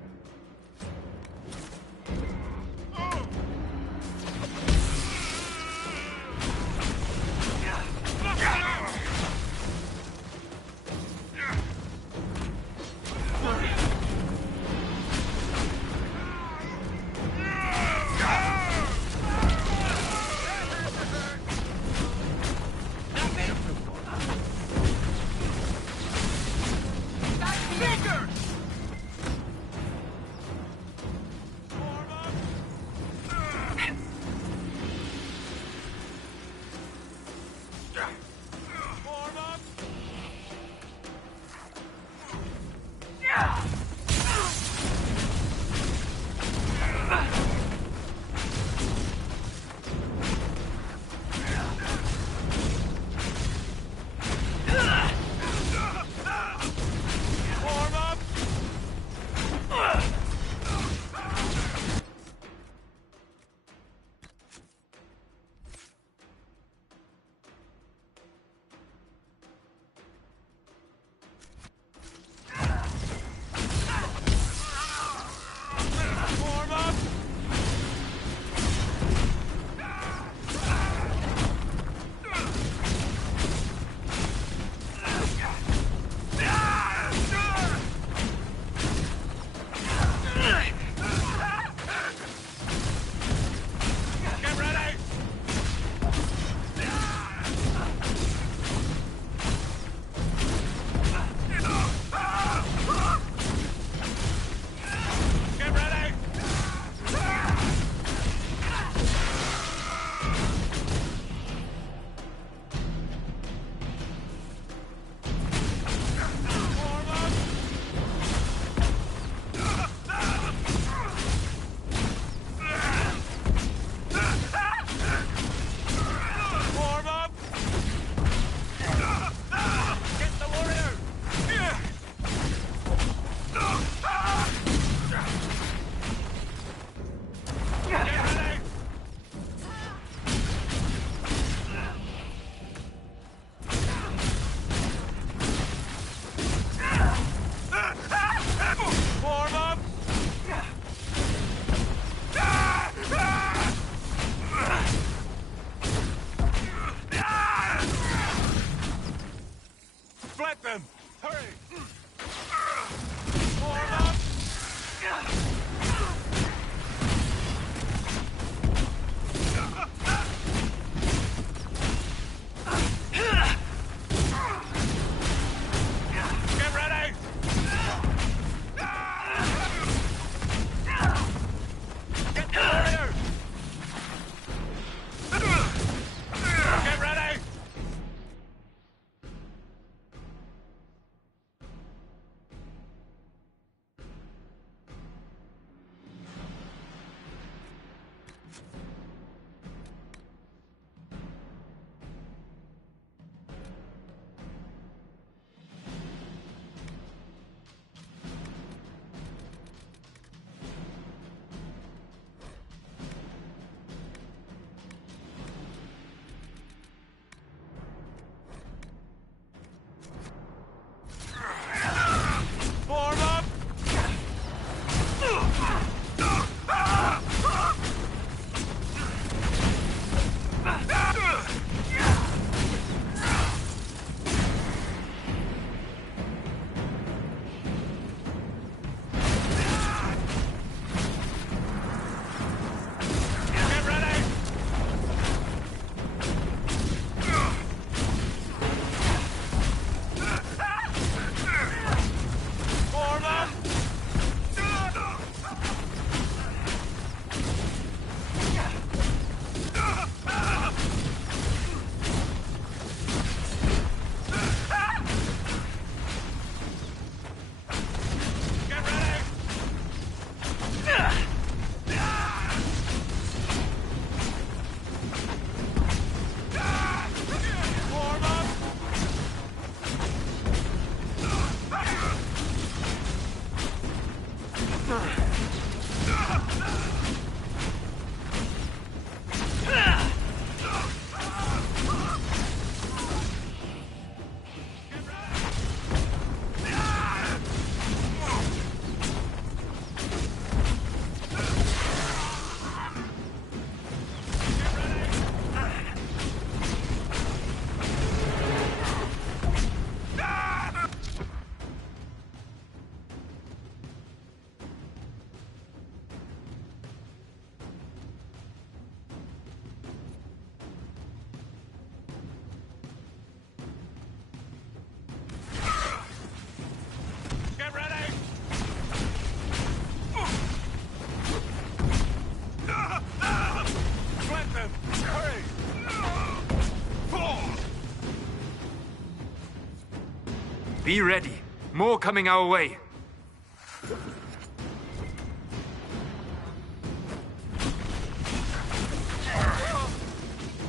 Be ready. More coming our way.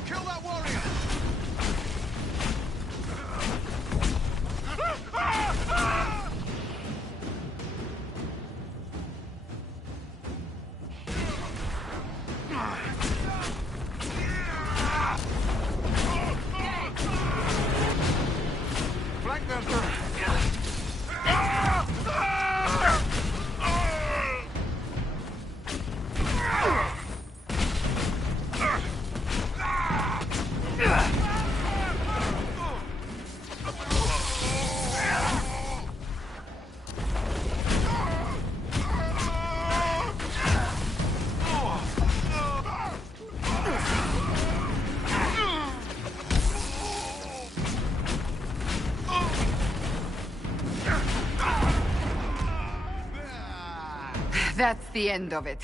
Kill that warrior! Flank them through. That's the end of it.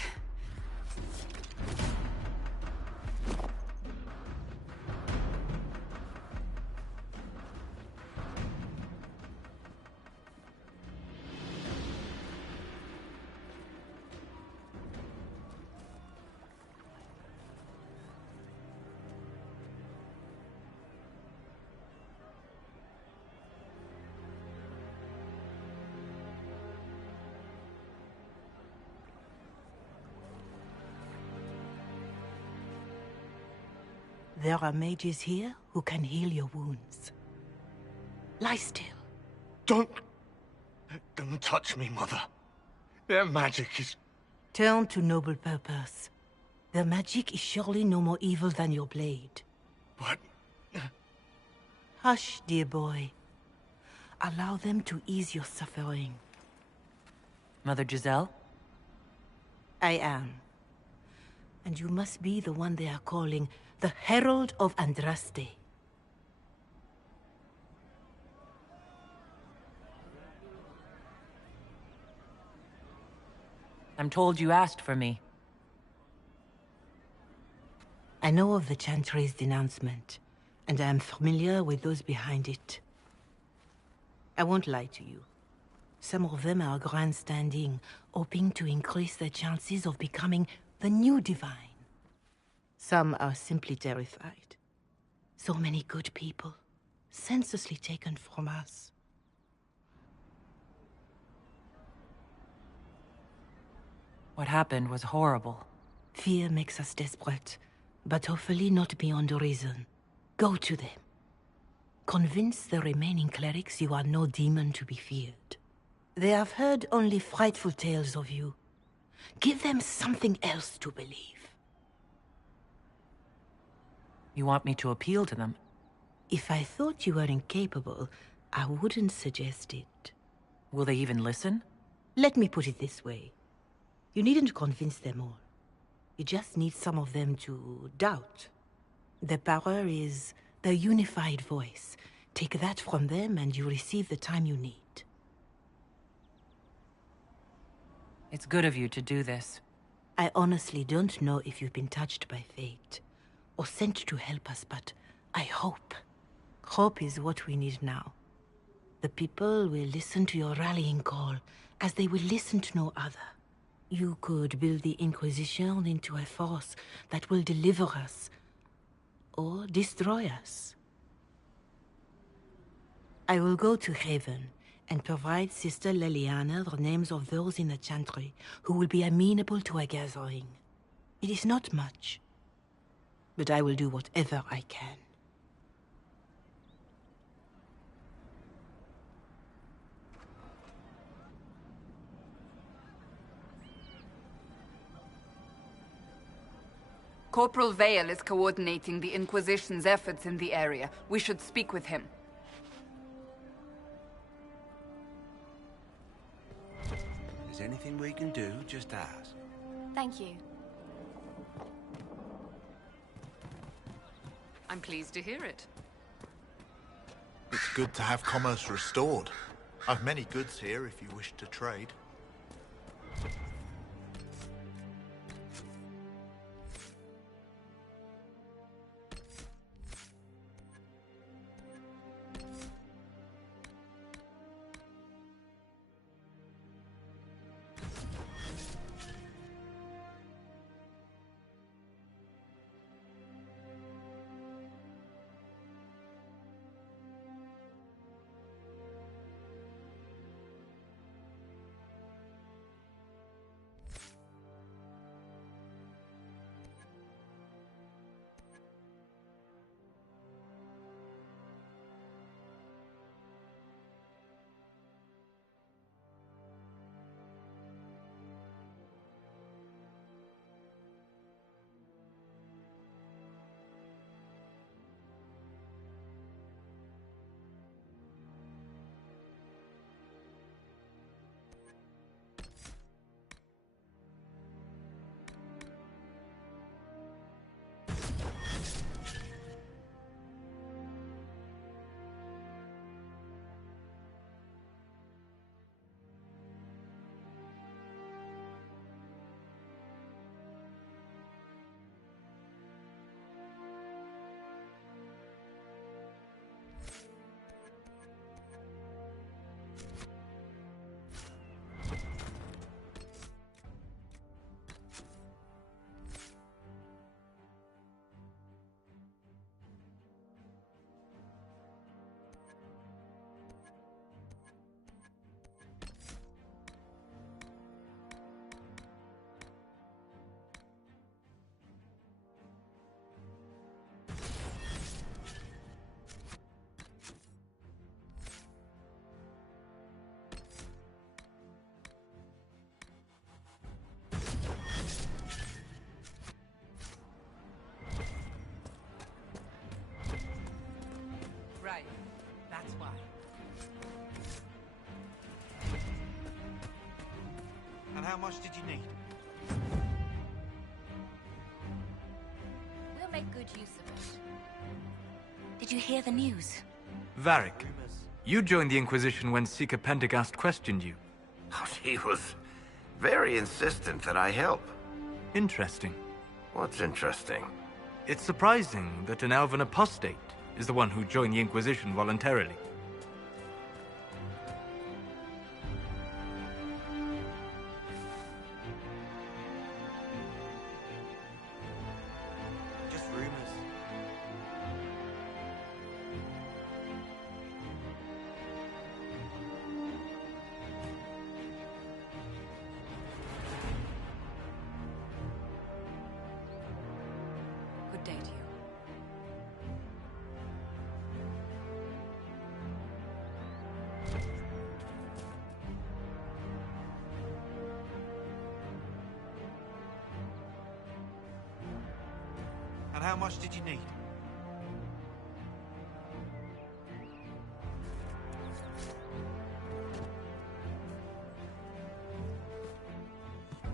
There are mages here who can heal your wounds. Lie still. Don't touch me, Mother. Their magic is... Turn to noble purpose. Their magic is surely no more evil than your blade. But... Hush, dear boy. Allow them to ease your suffering. Mother Giselle? I am. And you must be the one they are calling the Herald of Andraste. I'm told you asked for me. I know of the Chantry's denouncement, and I am familiar with those behind it. I won't lie to you. Some of them are grandstanding, hoping to increase their chances of becoming the new divine. Some are simply terrified. So many good people, senselessly taken from us. What happened was horrible. Fear makes us desperate, but hopefully not beyond reason. Go to them. Convince the remaining clerics you are no demon to be feared. They have heard only frightful tales of you. Give them something else to believe. You want me to appeal to them? If I thought you were incapable, I wouldn't suggest it. Will they even listen? Let me put it this way. You needn't convince them all. You just need some of them to doubt. Their power is their unified voice. Take that from them and you receive the time you need. It's good of you to do this. I honestly don't know if you've been touched by fate, or sent to help us, but I hope. Hope is what we need now. The people will listen to your rallying call, as they will listen to no other. You could build the Inquisition into a force that will deliver us, or destroy us. I will go to Haven, and provide Sister Leliana the names of those in the Chantry who will be amenable to a gathering. It is not much, but I will do whatever I can. Corporal Vale is coordinating the Inquisition's efforts in the area. We should speak with him. Is there anything we can do? Just ask. Thank you. I'm pleased to hear it. It's good to have commerce restored. I've many goods here if you wish to trade. how much did you need? We'll make good use of it. Did you hear the news? Varric, you joined the Inquisition when Seeker Pendergast questioned you. Oh, he was very insistent that I help. Interesting. What's interesting? It's surprising that an elven apostate is the one who joined the Inquisition voluntarily. Just rumors. Good day to you. And how much did you need?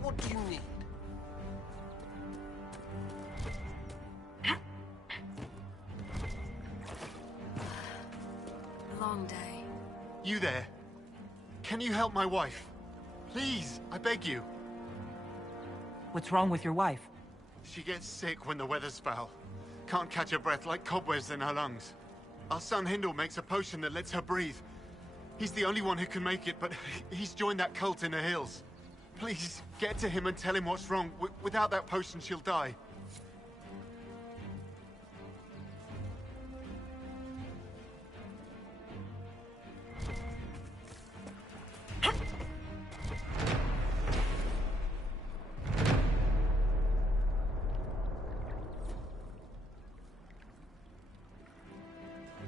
What do you need? A long day. You there? Can you help my wife? Please, I beg you. What's wrong with your wife? She gets sick when the weather's foul. Can't catch her breath, like cobwebs in her lungs. Our son Hindle makes a potion that lets her breathe. He's the only one who can make it, but he's joined that cult in the hills. Please, get to him and tell him what's wrong. Without that potion, she'll die.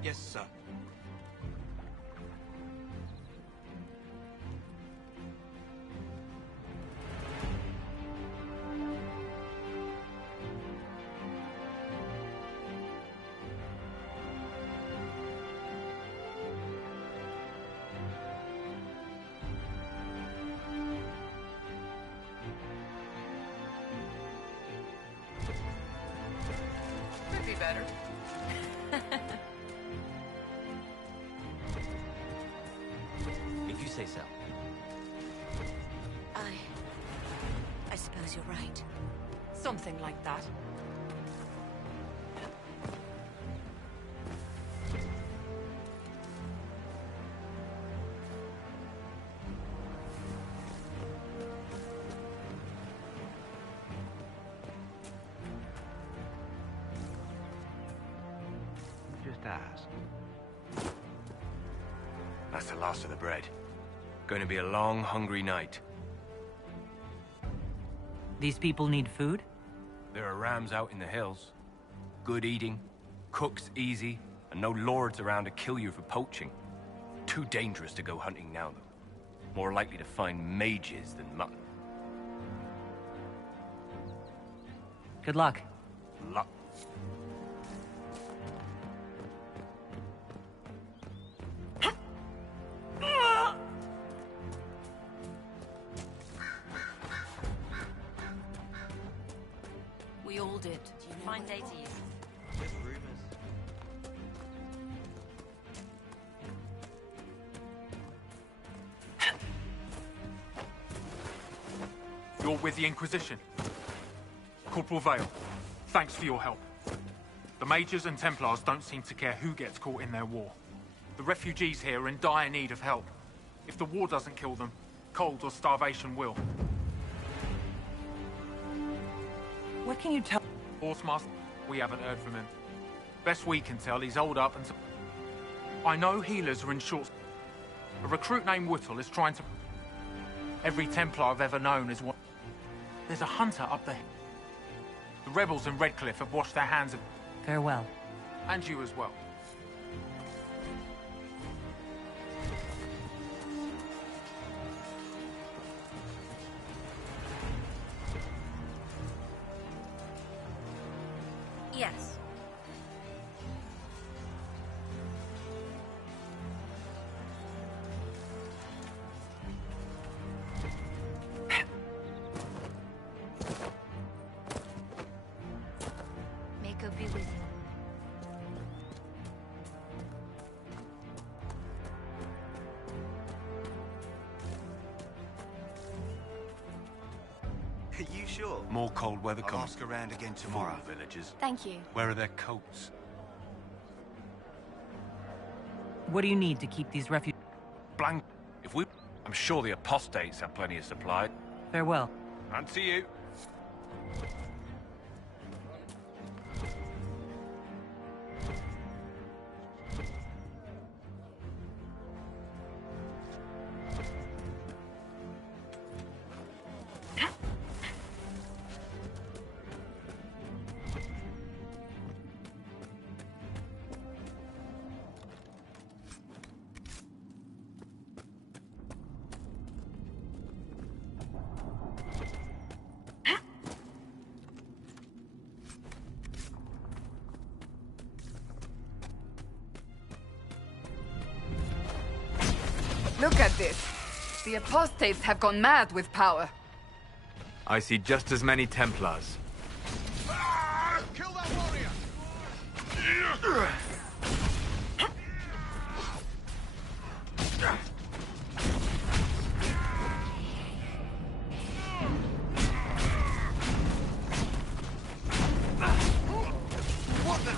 Yes, sir. Could be better. If you say so. I suppose you're right. Something like that. Just ask. That's the last of the bread. Going to be a long, hungry night. These people need food? There are rams out in the hills. Good eating, cooks easy, and no lords around to kill you for poaching. Too dangerous to go hunting now, though. More likely to find mages than mutton. Good luck. Luck. We all did. Fine day to you. Just rumors. You're with the Inquisition. Corporal Vale, thanks for your help. The Mages and Templars don't seem to care who gets caught in their war. The refugees here are in dire need of help. If the war doesn't kill them, cold or starvation will. What can you tell? Horsemaster, we haven't heard from him. Best we can tell, he's holed up and... I know healers are in short... A recruit named Whittle is trying to... Every Templar I've ever known is one... There's a hunter up there. The rebels in Redcliffe have washed their hands of... Farewell. And you as well. Yes. Echo be with you. Are you sure? More cold weather I'll coming. ask around again tomorrow. Fool villagers. Thank you. Where are their coats? What do you need to keep these refugees? Blank. If we... I'm sure the apostates have plenty of supply. Farewell. And to you. Look at this. The apostates have gone mad with power. I see just as many Templars. Kill that warrior! What the...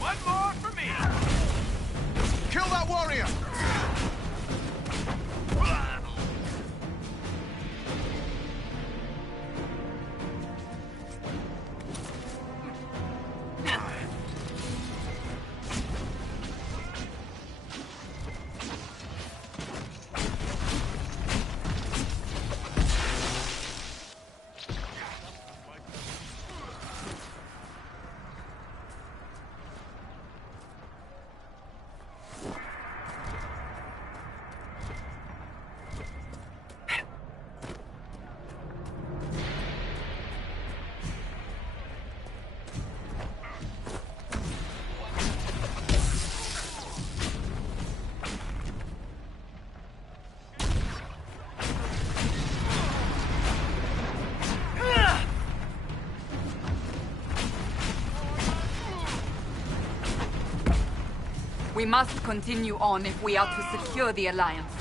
One more for me! Kill that warrior! We must continue on if we are to secure the Alliance.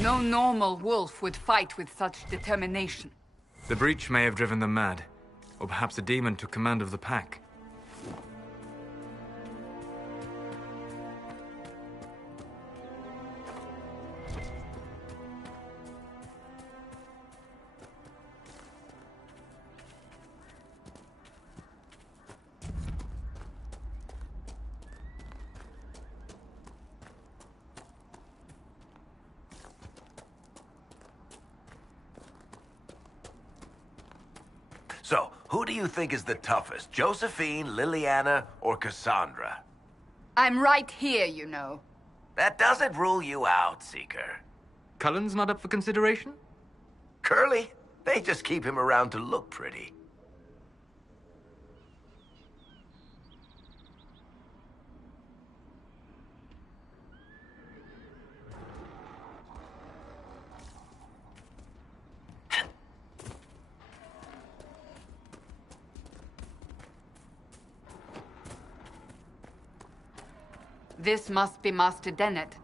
No normal wolf would fight with such determination. The breach may have driven them mad. Or perhaps a demon took command of the pack. So, who do you think is the toughest? Josephine, Liliana, or Cassandra? I'm right here, you know. That doesn't rule you out, Seeker. Cullen's not up for consideration? Curly? They just keep him around to look pretty. This must be Master Dennett.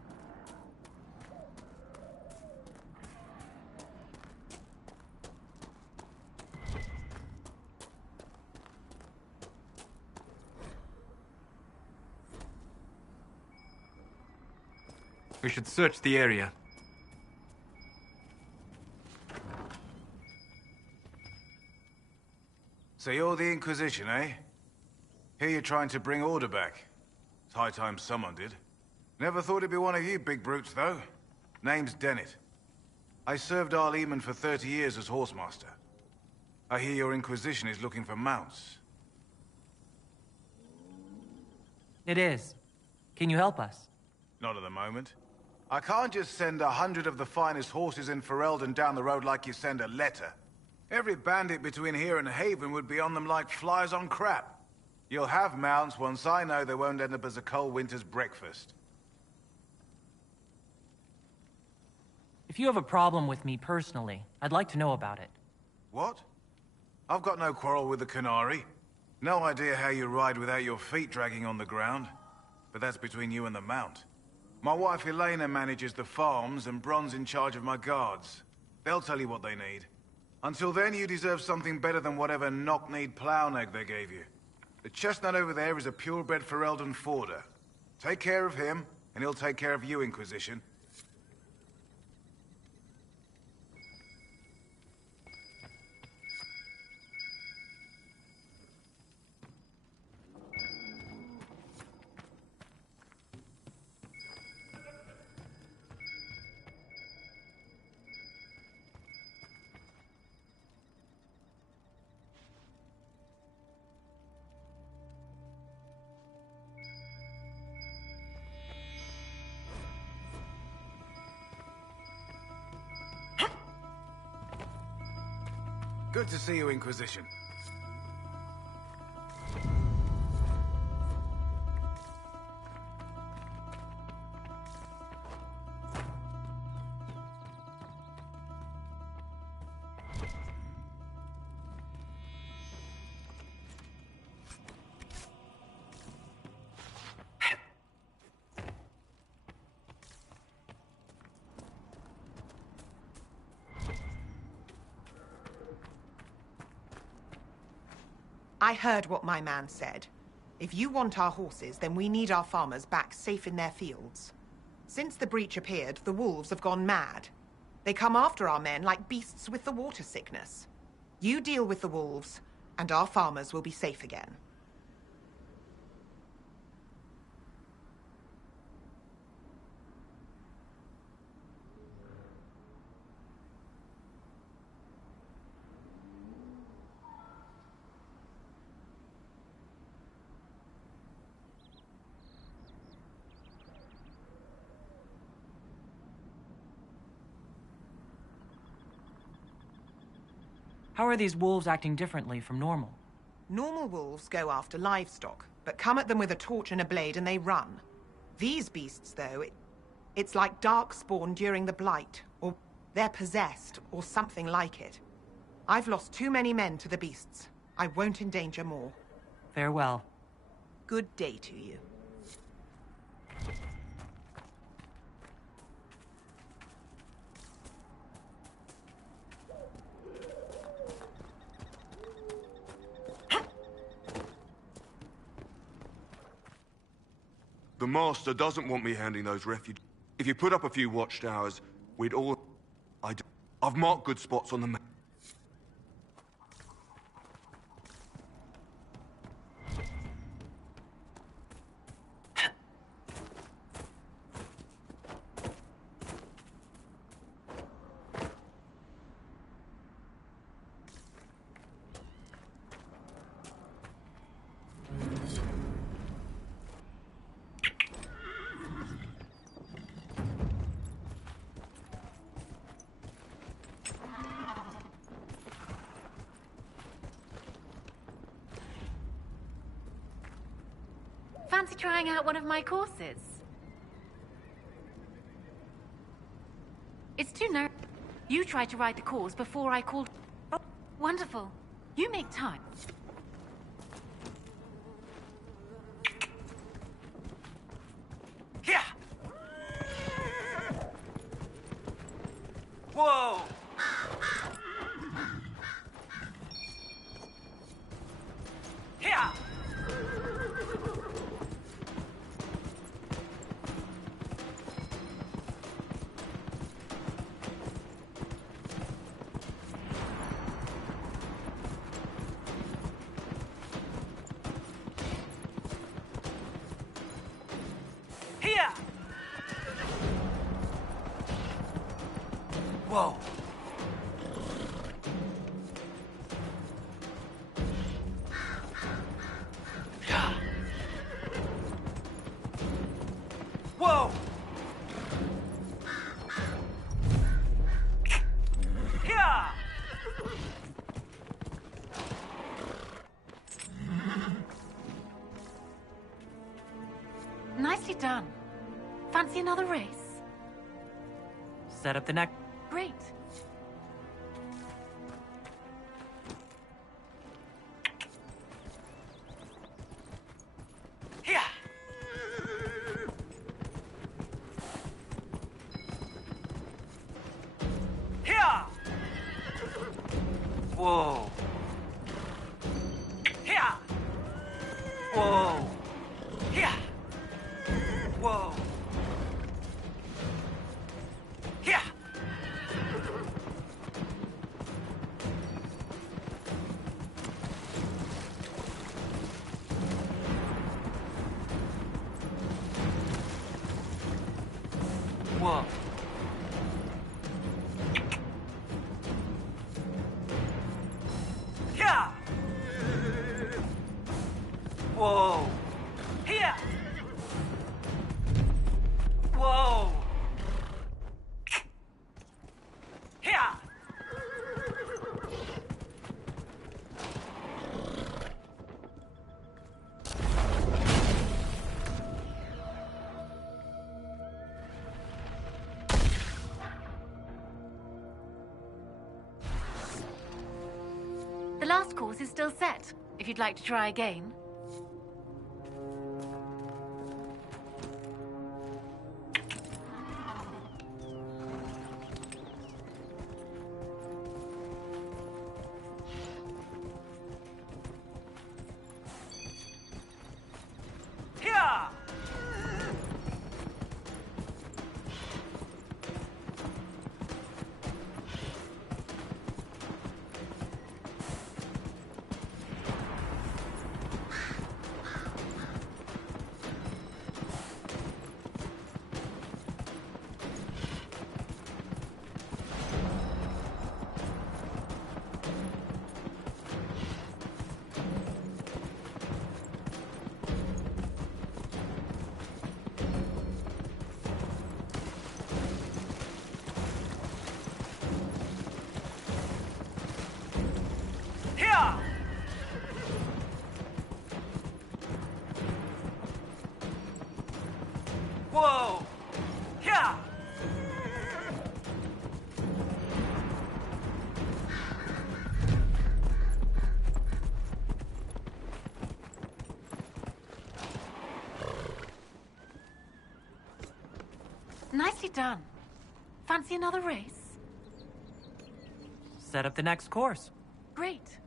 We should search the area. So you're the Inquisition, eh? Here you're trying to bring order back. It's high time someone did. Never thought it'd be one of you big brutes, though. Name's Dennett. I served Arleman for 30 years as horsemaster. I hear your Inquisition is looking for mounts. It is. Can you help us? Not at the moment. I can't just send 100 of the finest horses in Ferelden down the road like you send a letter. Every bandit between here and Haven would be on them like flies on crap. You'll have mounts once I know they won't end up as a cold winter's breakfast. If you have a problem with me personally, I'd like to know about it. What? I've got no quarrel with the Canary. No idea how you ride without your feet dragging on the ground. But that's between you and the mount. My wife Elena manages the farms and Bron's in charge of my guards. They'll tell you what they need. Until then, you deserve something better than whatever knock-kneed plow-neg they gave you. The chestnut over there is a purebred Ferelden forder. Take care of him, and he'll take care of you, Inquisition. Good to see you, Inquisition. I heard what my man said. If you want our horses, then we need our farmers back safe in their fields. Since the breach appeared, the wolves have gone mad. They come after our men like beasts with the water sickness. You deal with the wolves, and our farmers will be safe again. How are these wolves acting differently from normal? Normal wolves go after livestock, but come at them with a torch and a blade and they run. These beasts, though, it's like darkspawn during the Blight, or they're possessed, or something like it. I've lost too many men to the beasts. I won't endanger more. Farewell. Good day to you. The Master doesn't want me handing those refugees. If you put up a few watchtowers, we'd all... I've marked good spots on the map. Fancy trying out one of my courses? It's too narrow. You tried to ride the course before I called... Oh, wonderful. You make time. Here! Whoa! Here! Here! Whoa! Yeah. Whoa! Yeah! Nicely done. Fancy another race? Set up the neck. Great. Here! Here! Whoa! Here! Whoa! Here! Whoa! Here! Whoa! Here! Whoa! Here! Whoa! Here! The last course is still set, if you'd like to try again. Here! Here! Whoa! Here! Nicely done. Fancy another race? Set up the next course. Great.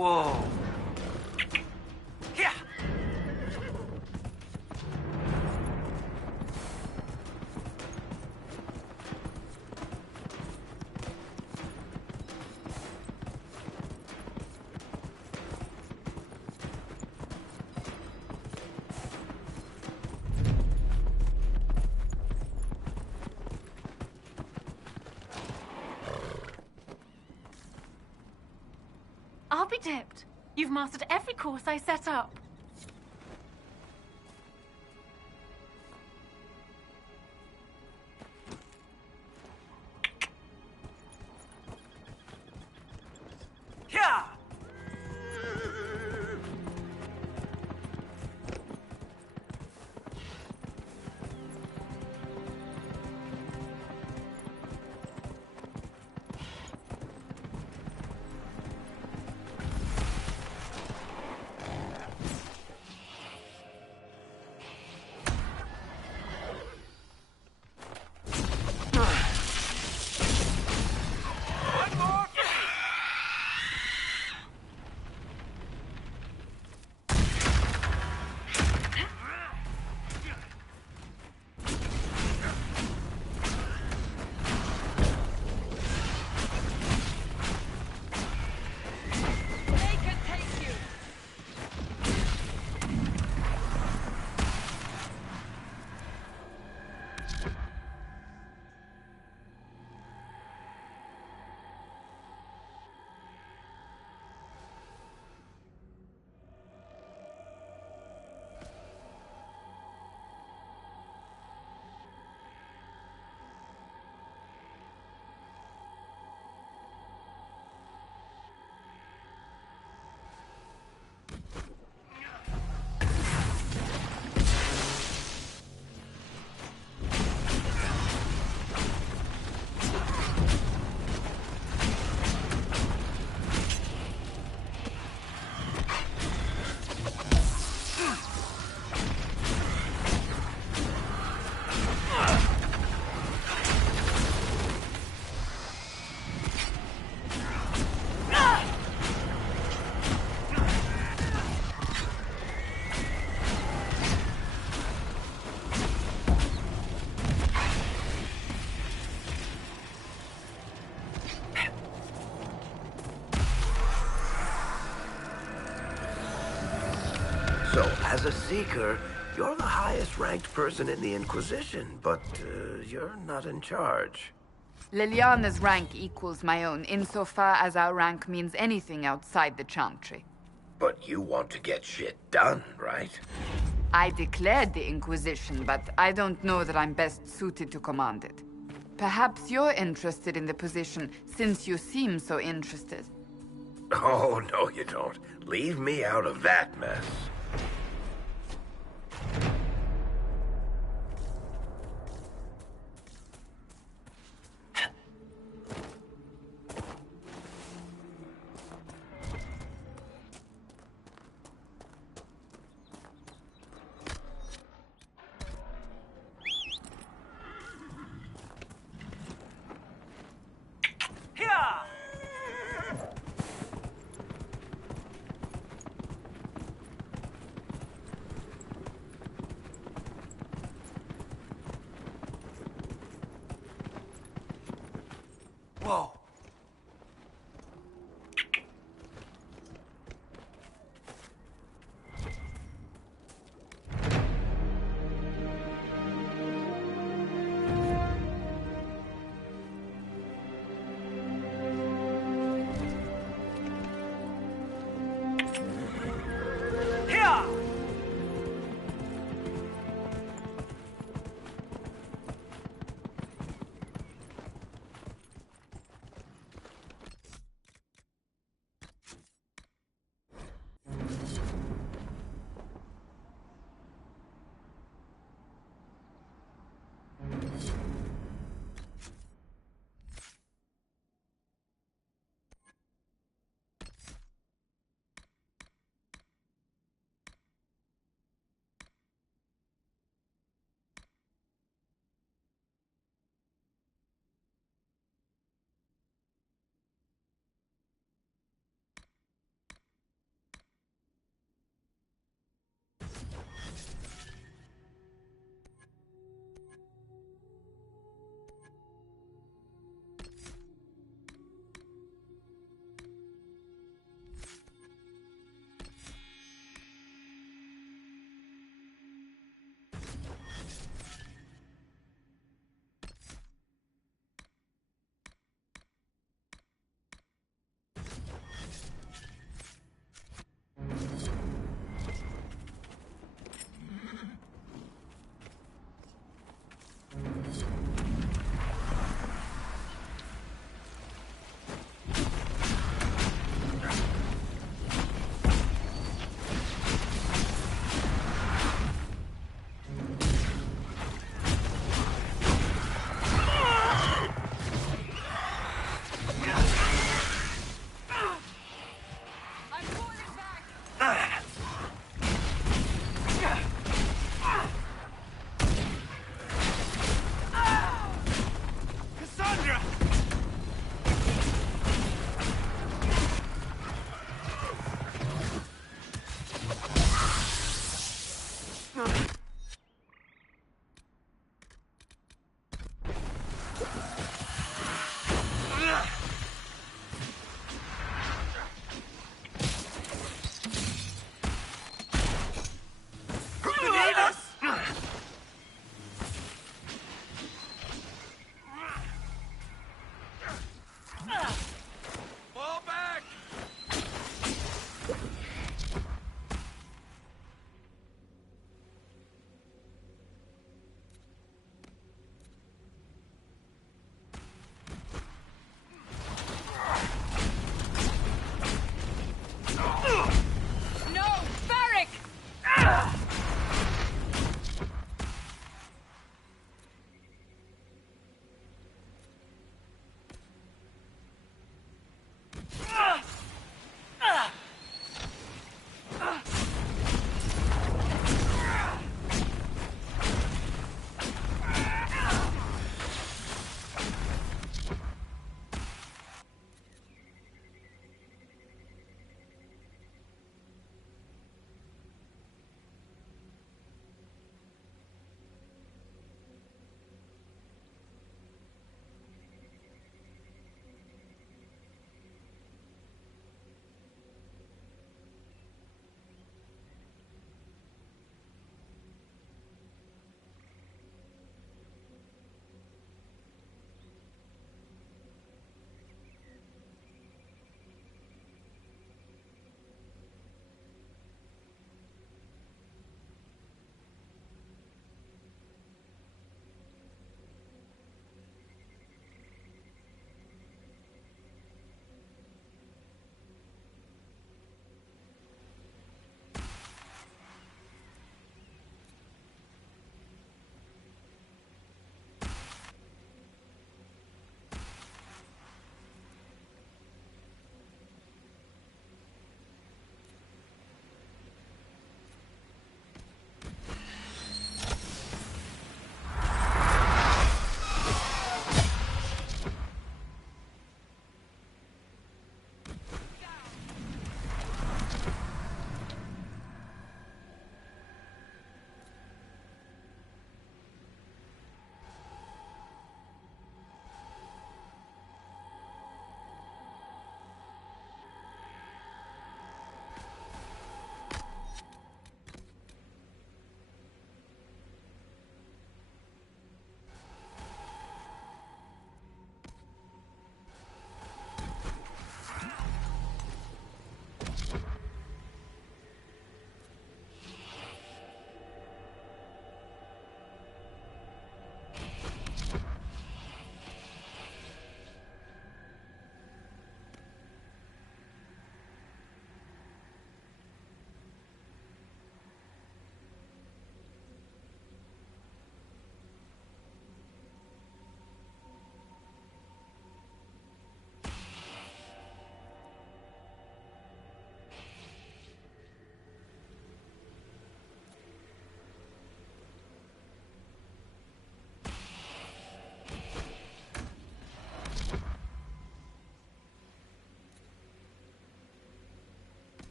Whoa. Yeah. I'll be dipped. You've mastered every course I set up. Yeah. So, as a Seeker, you're the highest-ranked person in the Inquisition, but you're not in charge. Liliana's rank equals my own, insofar as our rank means anything outside the Chantry. But you want to get shit done, right? I declared the Inquisition, but I don't know that I'm best suited to command it. Perhaps you're interested in the position, since you seem so interested. Oh, no you don't. Leave me out of that mess. Whoa. Fall back! No, Varric!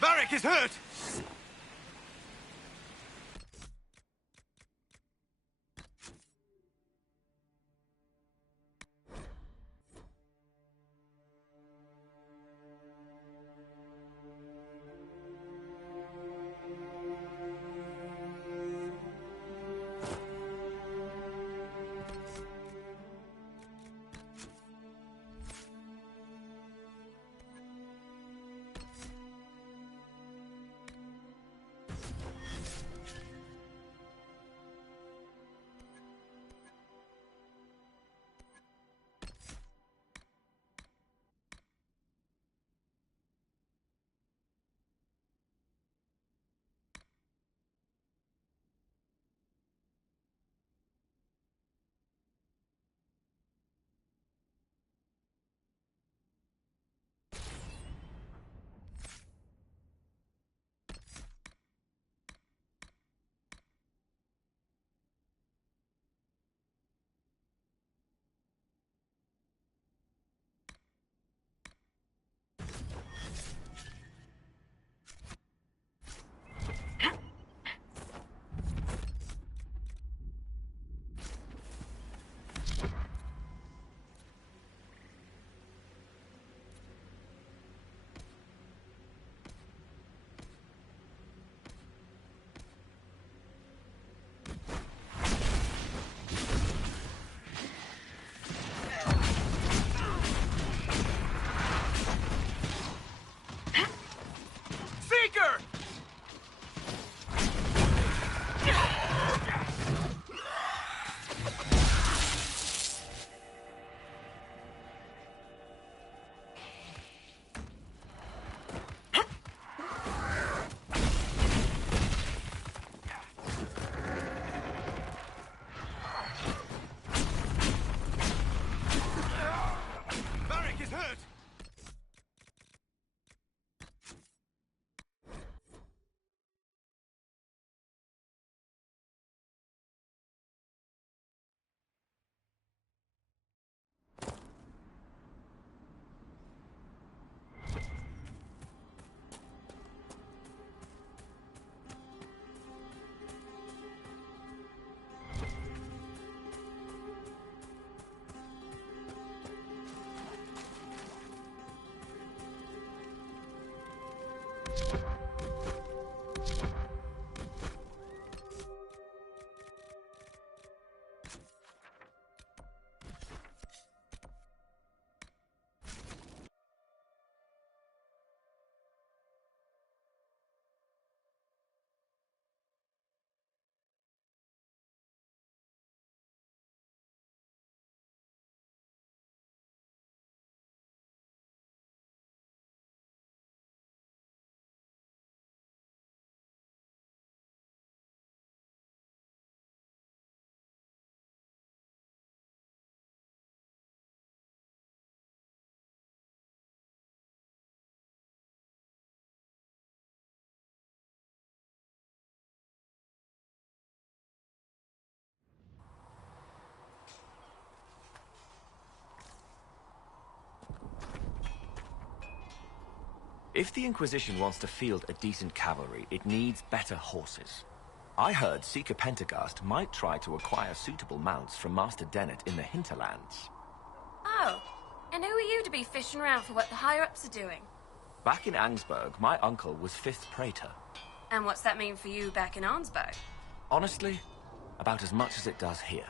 Varric is hurt! If the Inquisition wants to field a decent cavalry, it needs better horses. I heard Seeker Pentagast might try to acquire suitable mounts from Master Dennett in the hinterlands. Oh, and who are you to be fishing around for what the higher-ups are doing? Back in Angsburg, my uncle was 5th Praetor. And what's that mean for you back in Arnsberg? Honestly, about as much as it does here.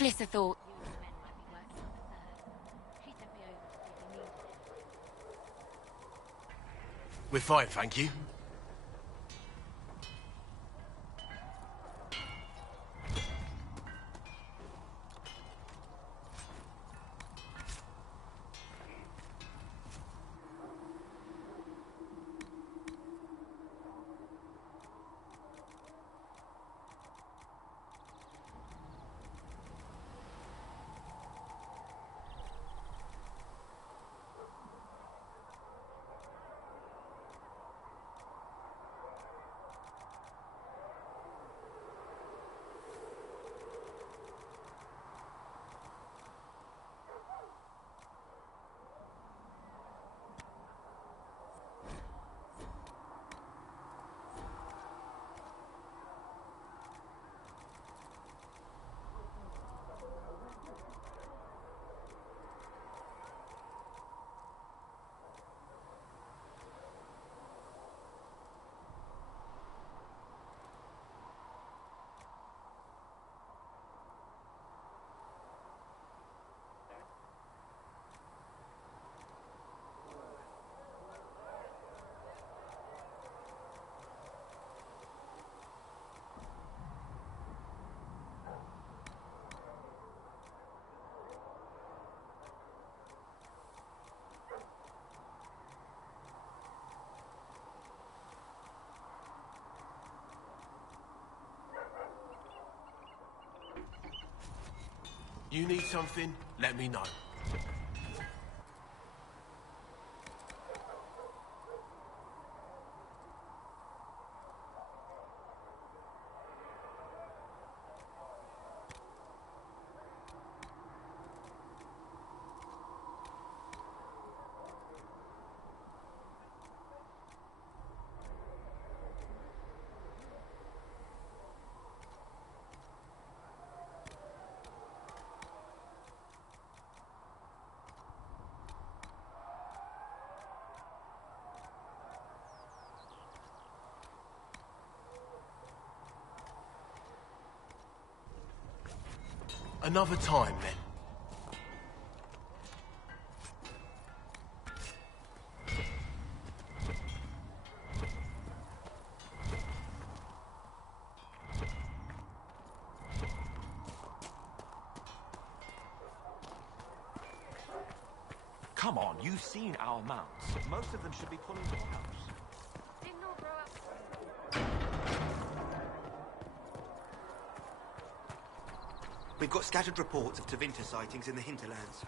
Fliss, I thought. We're fine, thank you. You need something, let me know. Another time, then. Come on, you've seen our mounts. Most of them should be pulling plows. Didn't all grow up. We've got scattered reports of Tevinter sightings in the hinterlands.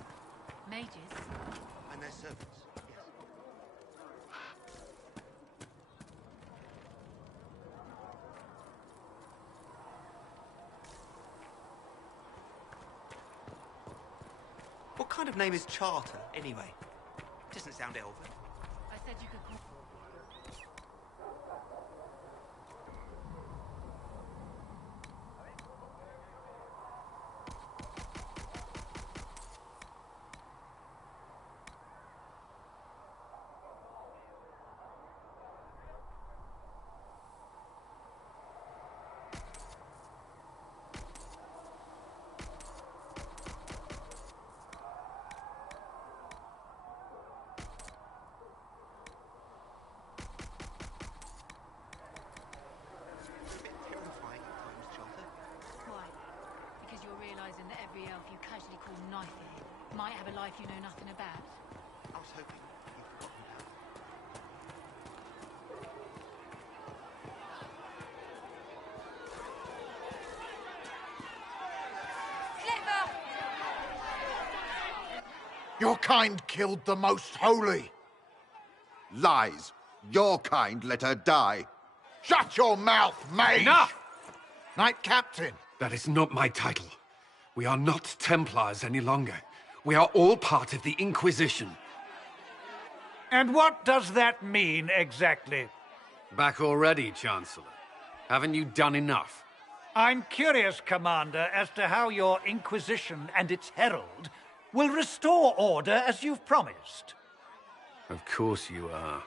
Mages? And their servants, yes. What kind of name is Charter, anyway? Doesn't sound elven. I said you could call... Realizing that every elf you casually call knifey might have a life you know nothing about. I was hoping you'd forgotten that. Your kind killed the most holy. Lies. Your kind let her die. Shut your mouth, mage! Enough! Knight Captain. That is not my title. We are not Templars any longer. We are all part of the Inquisition. And what does that mean, exactly? Back already, Chancellor. Haven't you done enough? I'm curious, Commander, as to how your Inquisition and its herald will restore order as you've promised. Of course you are.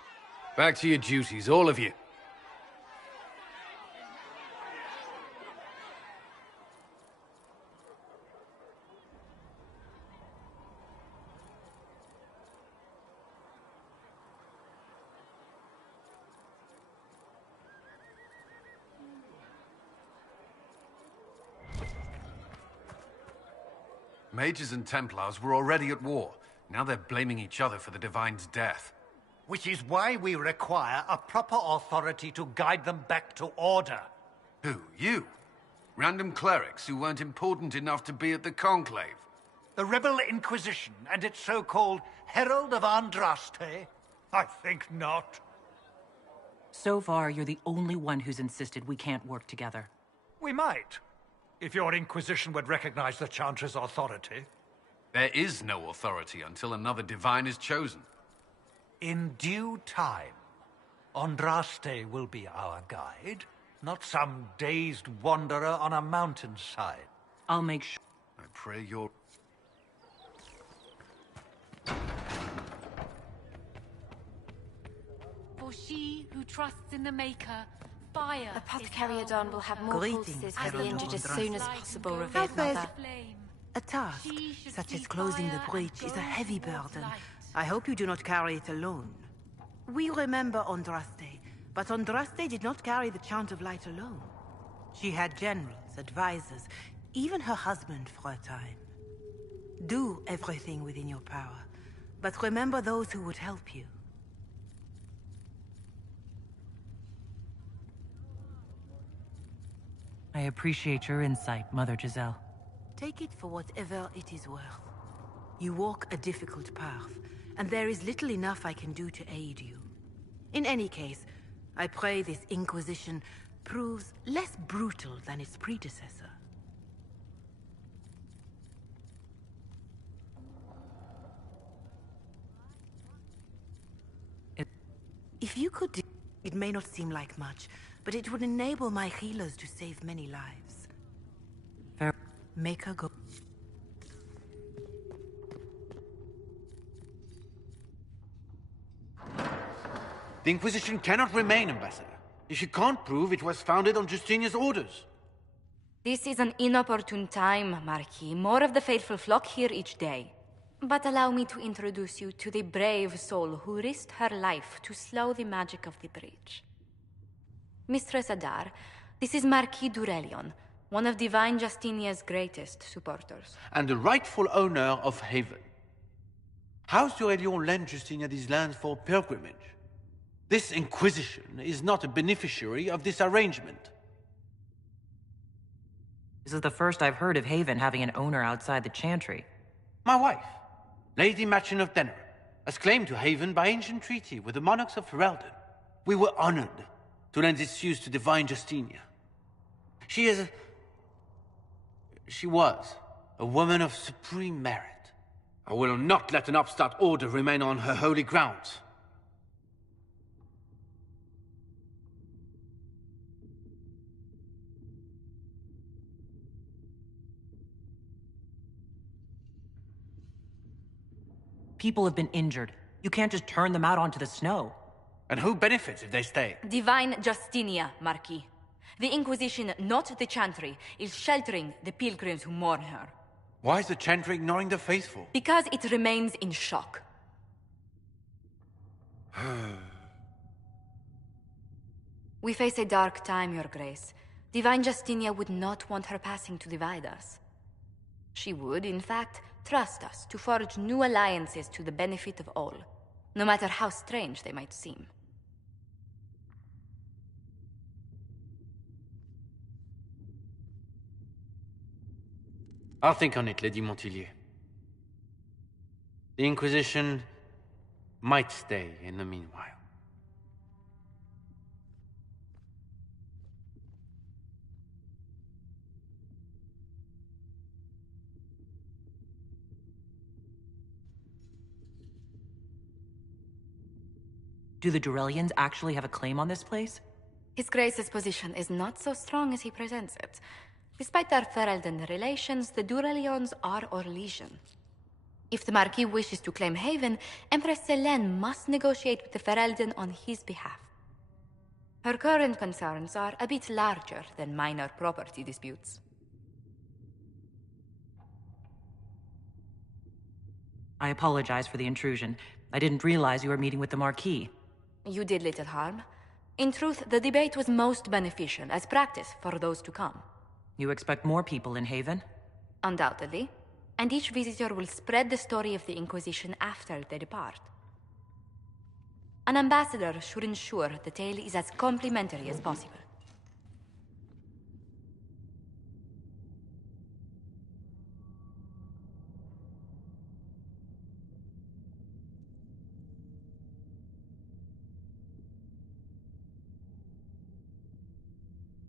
Back to your duties, all of you. Mages and Templars were already at war. Now they're blaming each other for the Divine's death. Which is why we require a proper authority to guide them back to order. Who? You? Random clerics who weren't important enough to be at the Conclave? The Rebel Inquisition and its so-called Herald of Andraste? I think not. So far, you're the only one who's insisted we can't work together. We might, if your Inquisition would recognize the Chantry's authority. There is no authority until another Divine is chosen. In due time, Andraste will be our guide, not some dazed wanderer on a mountainside. I'll make sure. I pray you're... For she who trusts in the Maker, fire. Apothecary Adon will have more Greetings, horses to be Herald injured as Andraste. soon as possible, revered mother. A task, such as closing the breach, is a heavy burden. I hope you do not carry it alone. We remember Andraste, but Andraste did not carry the chant of light alone. She had generals, advisors, even her husband for a time. Do everything within your power, but remember those who would help you. I appreciate your insight, Mother Giselle. Take it for whatever it is worth. You walk a difficult path, and there is little enough I can do to aid you. In any case, I pray this Inquisition proves less brutal than its predecessor. If you could it may not seem like much, but it would enable my healers to save many lives. Fair. Make her go. The Inquisition cannot remain, Ambassador, if you can't prove it was founded on Justinia's orders. This is an inopportune time, Marquis. More of the faithful flock here each day. But allow me to introduce you to the brave soul who risked her life to slow the magic of the breach. Mistress Adar, this is Marquis Durelion, one of Divine Justinia's greatest supporters. And the rightful owner of Haven. House Durelion lent Justinia these lands for pilgrimage. This Inquisition is not a beneficiary of this arrangement. This is the first I've heard of Haven having an owner outside the Chantry. My wife, Lady Machin of Denner, has claimed to Haven by ancient treaty with the monarchs of Ferelden. We were honored to lend its use to Divine Justinia. She was a woman of supreme merit. I will not let an upstart order remain on her holy grounds. People have been injured. You can't just turn them out onto the snow. And who benefits if they stay? Divine Justinia, Marquis. The Inquisition, not the Chantry, is sheltering the pilgrims who mourn her. Why is the Chantry ignoring the faithful? Because it remains in shock. We face a dark time, Your Grace. Divine Justinia would not want her passing to divide us. She would, in fact, trust us to forge new alliances to the benefit of all, no matter how strange they might seem. I'll think on it, Lady Montillier. The Inquisition might stay in the meanwhile. Do the Durelians actually have a claim on this place? His Grace's position is not so strong as he presents it. Despite their Ferelden relations, the Durelions are our legion. If the Marquis wishes to claim Haven, Empress Selene must negotiate with the Ferelden on his behalf. Her current concerns are a bit larger than minor property disputes. I apologize for the intrusion. I didn't realize you were meeting with the Marquis. You did little harm. In truth, the debate was most beneficial as practice for those to come. You expect more people in Haven? Undoubtedly. And each visitor will spread the story of the Inquisition after they depart. An ambassador should ensure the tale is as complimentary as possible.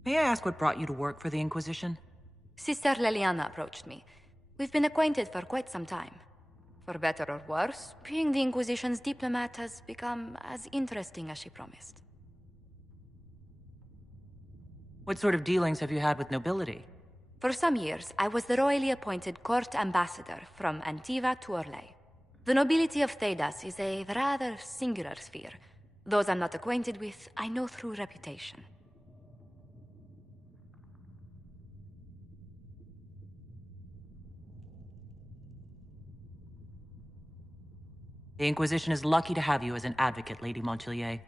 May I ask what brought you to work for the Inquisition? Sister Leliana approached me. We've been acquainted for quite some time. For better or worse, being the Inquisition's diplomat has become as interesting as she promised. What sort of dealings have you had with nobility? For some years, I was the royally appointed court ambassador from Antiva to Orlais. The nobility of Thedas is a rather singular sphere. Those I'm not acquainted with, I know through reputation. The Inquisition is lucky to have you as an advocate, Lady Montillier.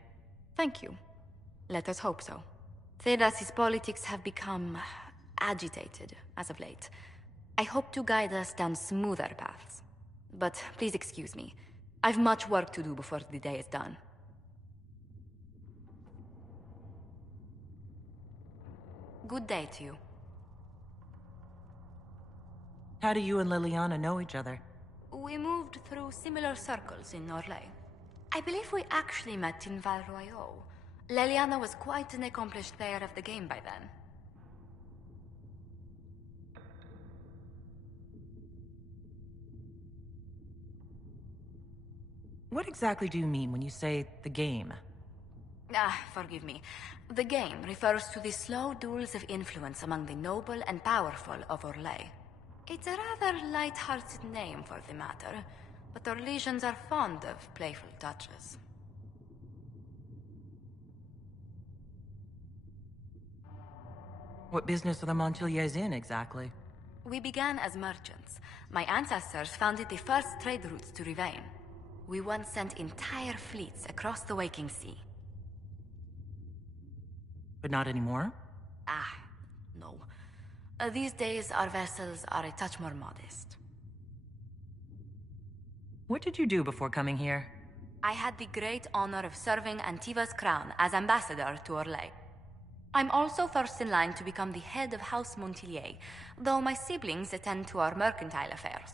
Thank you. Let us hope so. Thedas' politics have become agitated as of late. I hope to guide us down smoother paths. But please excuse me. I've much work to do before the day is done. Good day to you. How do you and Liliana know each other? We moved through similar circles in Orlais. I believe we actually met in Val Royeaux. Liliana was quite an accomplished player of the game by then. What exactly do you mean when you say the game? Forgive me. The game refers to the slow duels of influence among the noble and powerful of Orlais. It's a rather light-hearted name for the matter, but Orlesians are fond of playful touches. What business are the Montiliers in, exactly? We began as merchants. My ancestors founded the first trade routes to Rivain. We once sent entire fleets across the Waking Sea. But not anymore? No. These days, our vessels are a touch more modest. What did you do before coming here? I had the great honor of serving Antiva's crown as ambassador to Orlais. I'm also first in line to become the head of House Montilier, though my siblings attend to our mercantile affairs.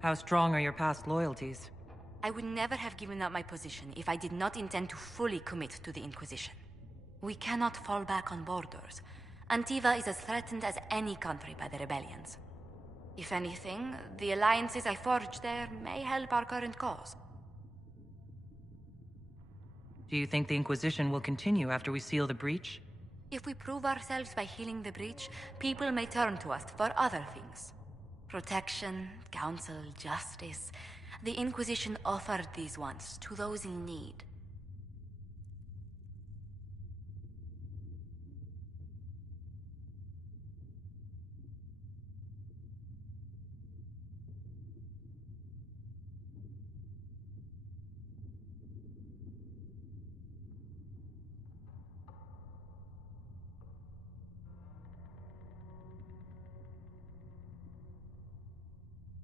How strong are your past loyalties? I would never have given up my position if I did not intend to fully commit to the Inquisition. We cannot fall back on borders. Antiva is as threatened as any country by the rebellions. If anything, the alliances I forged there may help our current cause. Do you think the Inquisition will continue after we seal the breach? If we prove ourselves by healing the breach, people may turn to us for other things. Protection, counsel, justice. The Inquisition offered these once to those in need.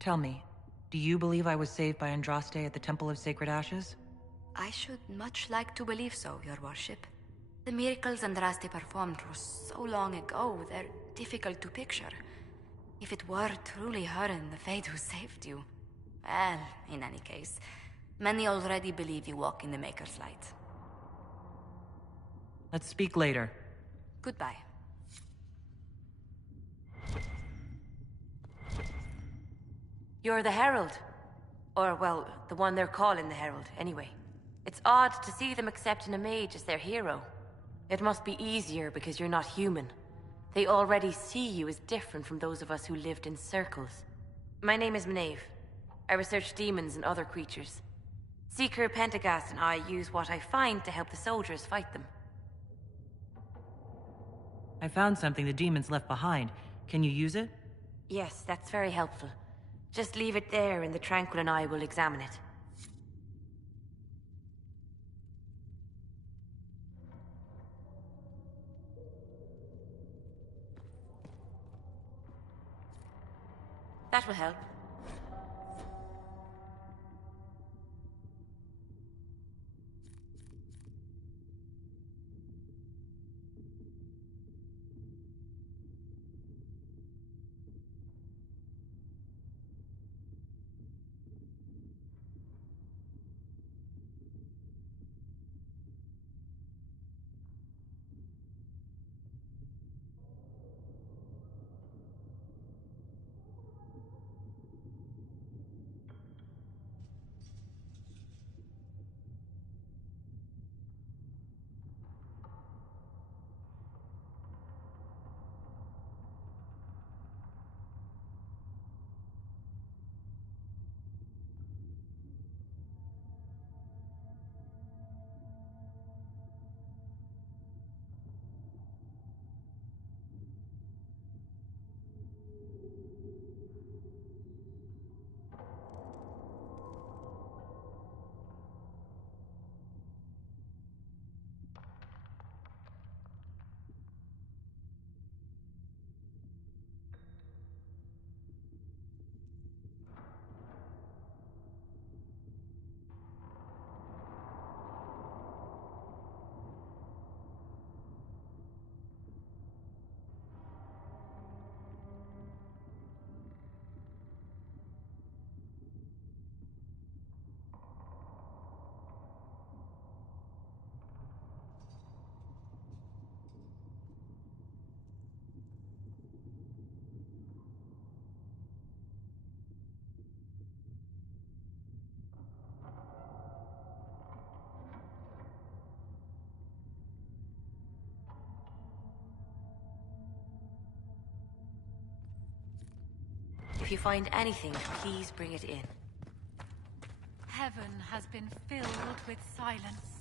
Tell me, do you believe I was saved by Andraste at the Temple of Sacred Ashes? I should much like to believe so, Your Worship. The miracles Andraste performed were so long ago, they're difficult to picture. If it were truly her and the Fate who saved you... Well, in any case, many already believe you walk in the Maker's light. Let's speak later. Goodbye. You're the Herald. Or, well, the one they're calling the Herald, anyway. It's odd to see them accepting a mage as their hero. It must be easier because you're not human. They already see you as different from those of us who lived in circles. My name is Maeve. I research demons and other creatures. Seeker Pentagast and I use what I find to help the soldiers fight them. I found something the demons left behind. Can you use it? Yes, that's very helpful. Just leave it there and the Tranquil and I will examine it. That will help. If you find anything, please bring it in. Heaven has been filled with silence.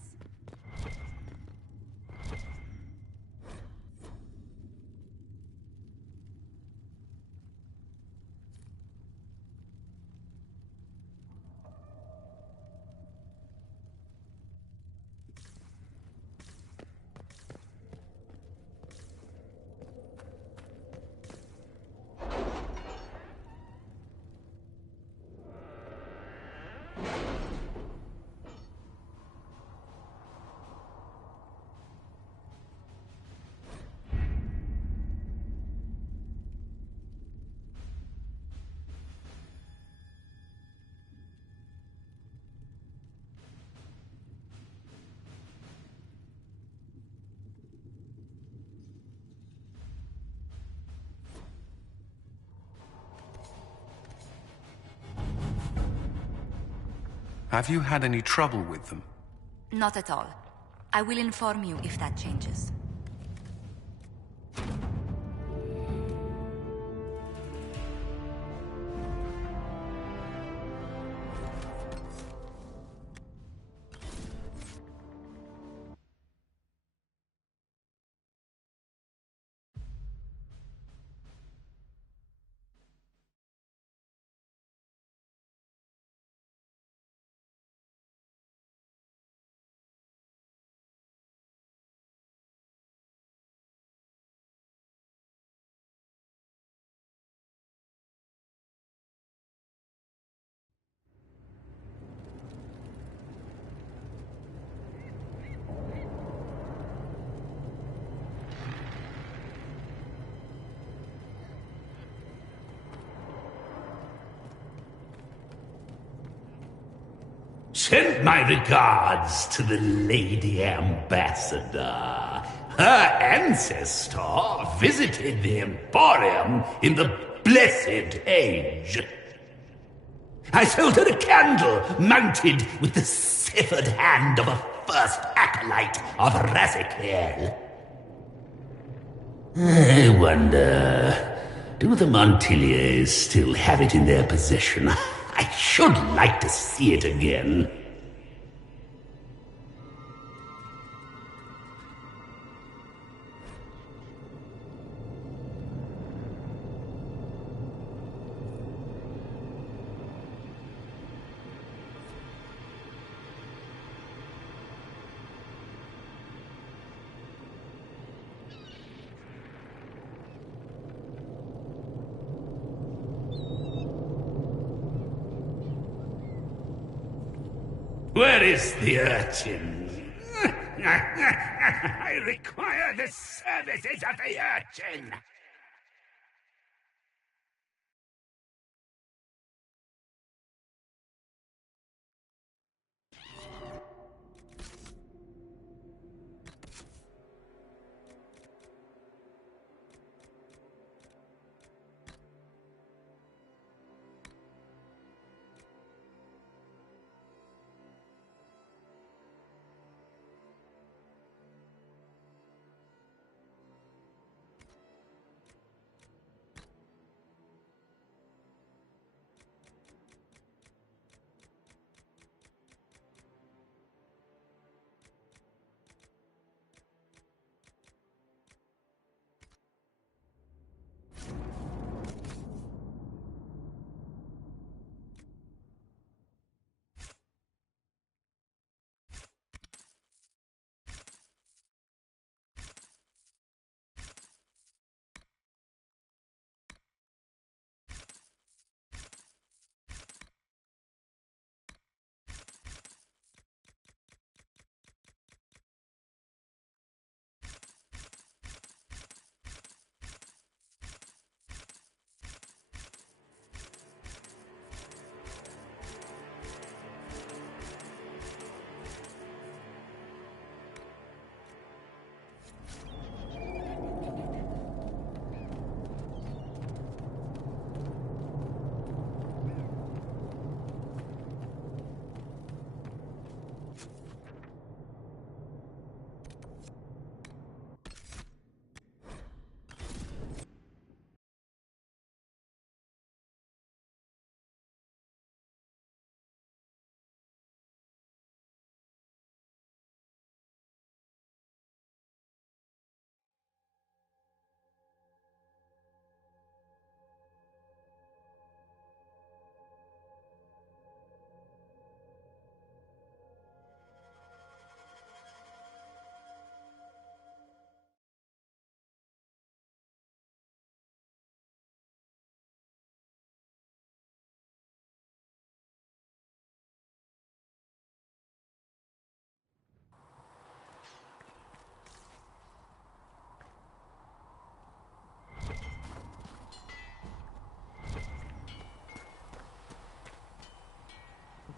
Have you had any trouble with them? Not at all. I will inform you if that changes. Send my regards to the Lady Ambassador. Her ancestor visited the Emporium in the Blessed Age. I sold her a candle mounted with the severed hand of a first acolyte of Raziel. I wonder, do the Montiliers still have it in their possession? I should like to see it again. Where is the urchin? I require the services of the urchin!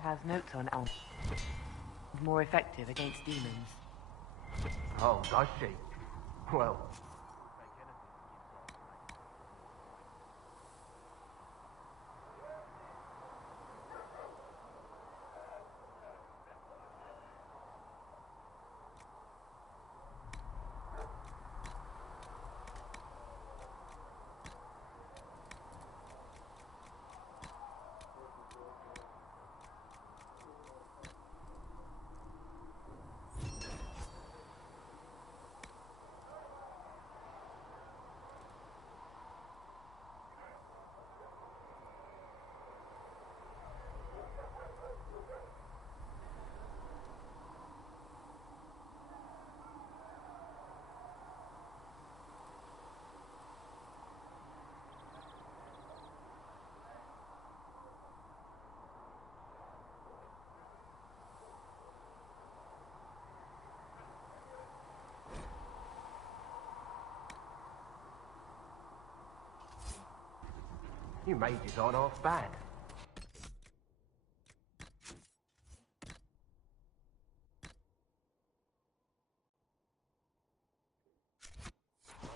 has notes on elm. More effective against demons. Oh, does she? Well... You mages aren't half bad.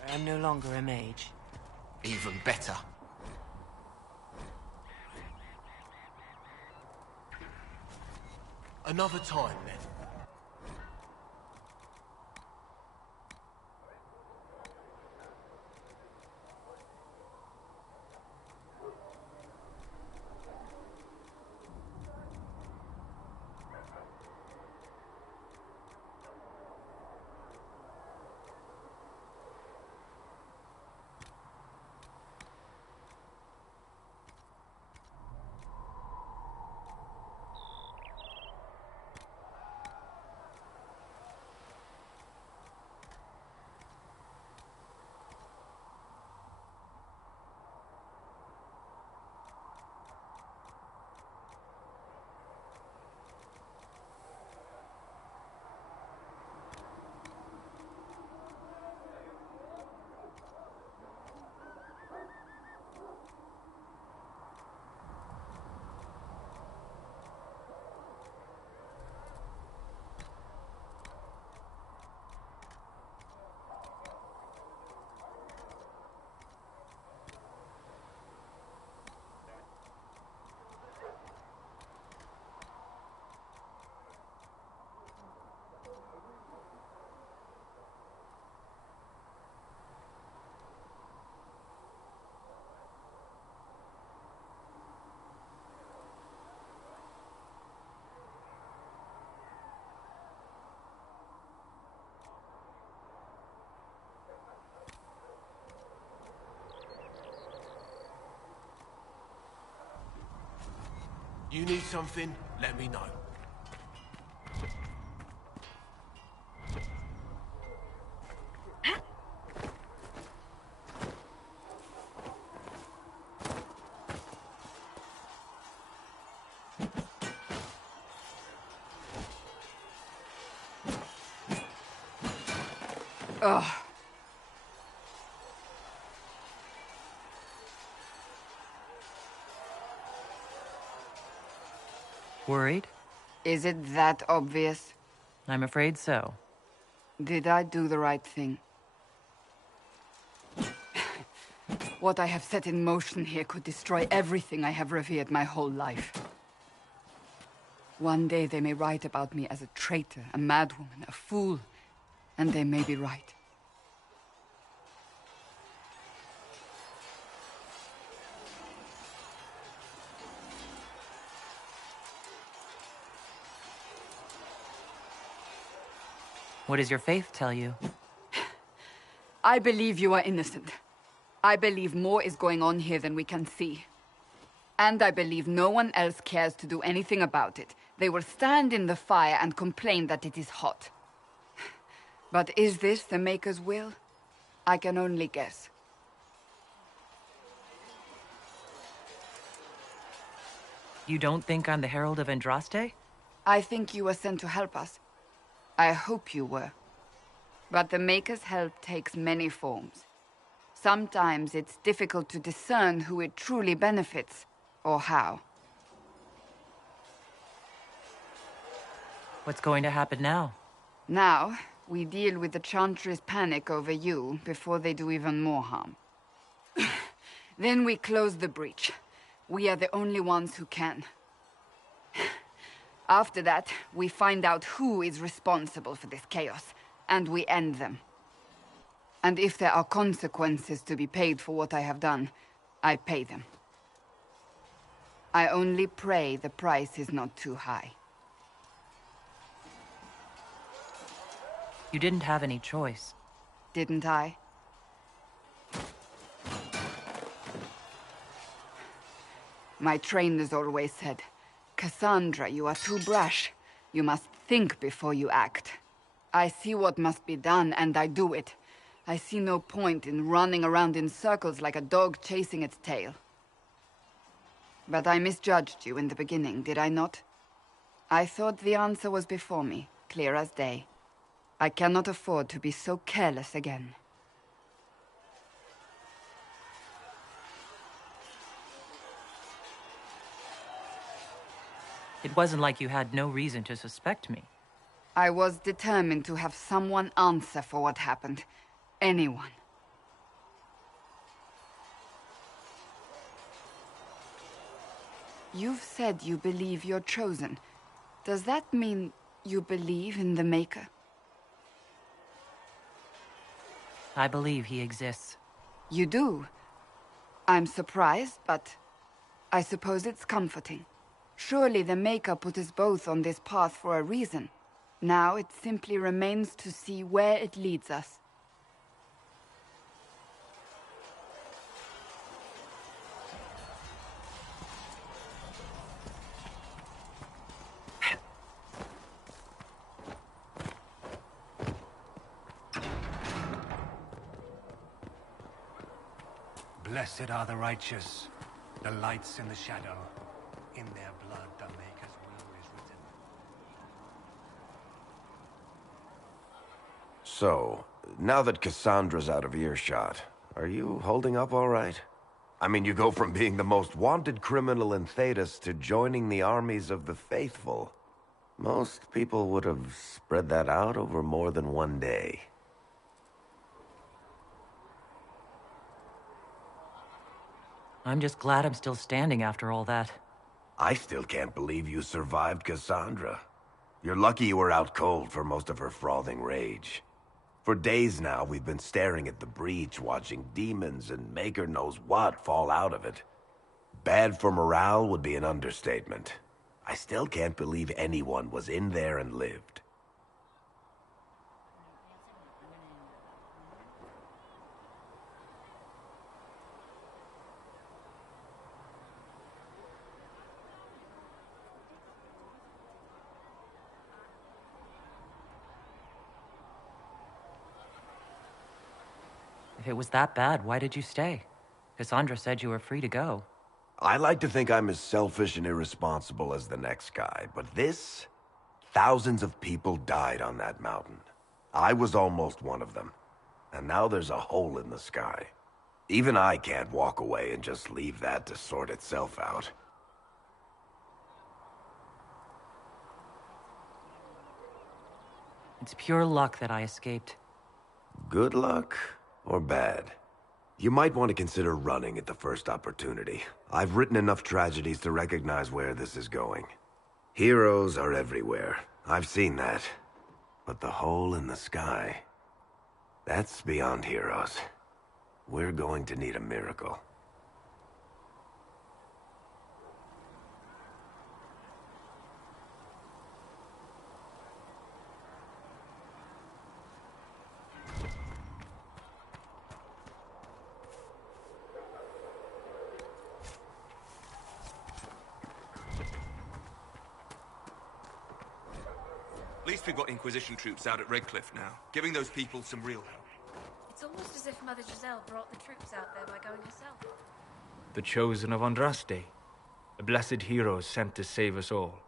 I am no longer a mage. Even better. Another time, then. You need something, let me know. Ugh. Worried? Is it that obvious? I'm afraid so. Did I do the right thing? What I have set in motion here could destroy everything I have revered my whole life. One day they may write about me as a traitor, a madwoman, a fool, and they may be right. What does your faith tell you? I believe you are innocent. I believe more is going on here than we can see. And I believe no one else cares to do anything about it. They will stand in the fire and complain that it is hot. But is this the Maker's will? I can only guess. You don't think I'm the Herald of Andraste? I think you were sent to help us. I hope you were. But the Maker's help takes many forms. Sometimes it's difficult to discern who it truly benefits, or how. What's going to happen now? Now, we deal with the Chantry's panic over you before they do even more harm. Then we close the breach. We are the only ones who can. After that, we find out who is responsible for this chaos, and we end them. And if there are consequences to be paid for what I have done, I pay them. I only pray the price is not too high. You didn't have any choice. Didn't I? My trainers always said, Cassandra, you are too brash. You must think before you act. I see what must be done, and I do it. I see no point in running around in circles like a dog chasing its tail. But I misjudged you in the beginning, did I not? I thought the answer was before me, clear as day. I cannot afford to be so careless again. It wasn't like you had no reason to suspect me. I was determined to have someone answer for what happened. Anyone. You've said you believe you're chosen. Does that mean you believe in the Maker? I believe he exists. You do? I'm surprised, but I suppose it's comforting. Surely the Maker put us both on this path for a reason. Now it simply remains to see where it leads us. Blessed are the righteous, the lights in the shadow. In their blood the Maker's will is written. So, now that Cassandra's out of earshot, are you holding up all right? I mean, you go from being the most wanted criminal in Thedas to joining the armies of the faithful. Most people would have spread that out over more than one day. I'm just glad I'm still standing after all that. I still can't believe you survived Cassandra. You're lucky you were out cold for most of her frothing rage. For days now, we've been staring at the breach, watching demons and Maker knows what fall out of it. Bad for morale would be an understatement. I still can't believe anyone was in there and lived. If it was that bad, why did you stay? Cassandra said you were free to go. I like to think I'm as selfish and irresponsible as the next guy, but this... Thousands of people died on that mountain. I was almost one of them. And now there's a hole in the sky. Even I can't walk away and just leave that to sort itself out. It's pure luck that I escaped. Good luck or bad? You might want to consider running at the first opportunity. I've written enough tragedies to recognize where this is going. Heroes are everywhere. I've seen that. But the hole in the sky... that's beyond heroes. We're going to need a miracle. At least we've got Inquisition troops out at Redcliffe now, giving those people some real help. It's almost as if Mother Giselle brought the troops out there by going herself. The chosen of Andraste. The blessed heroes sent to save us all.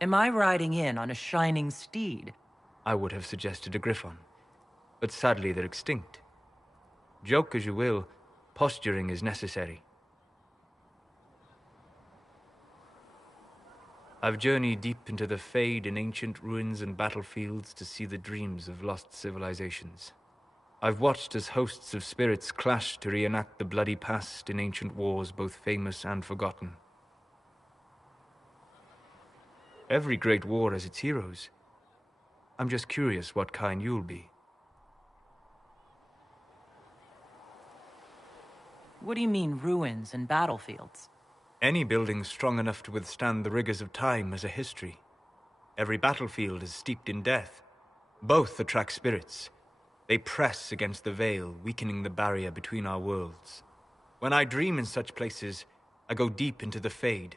Am I riding in on a shining steed? I would have suggested a griffon, but sadly they're extinct. Joke as you will, posturing is necessary. I've journeyed deep into the Fade in ancient ruins and battlefields to see the dreams of lost civilizations. I've watched as hosts of spirits clash to reenact the bloody past in ancient wars both famous and forgotten. Every great war has its heroes. I'm just curious what kind you'll be. What do you mean, ruins and battlefields? Any building strong enough to withstand the rigors of time has a history. Every battlefield is steeped in death. Both attract spirits. They press against the veil, weakening the barrier between our worlds. When I dream in such places, I go deep into the Fade.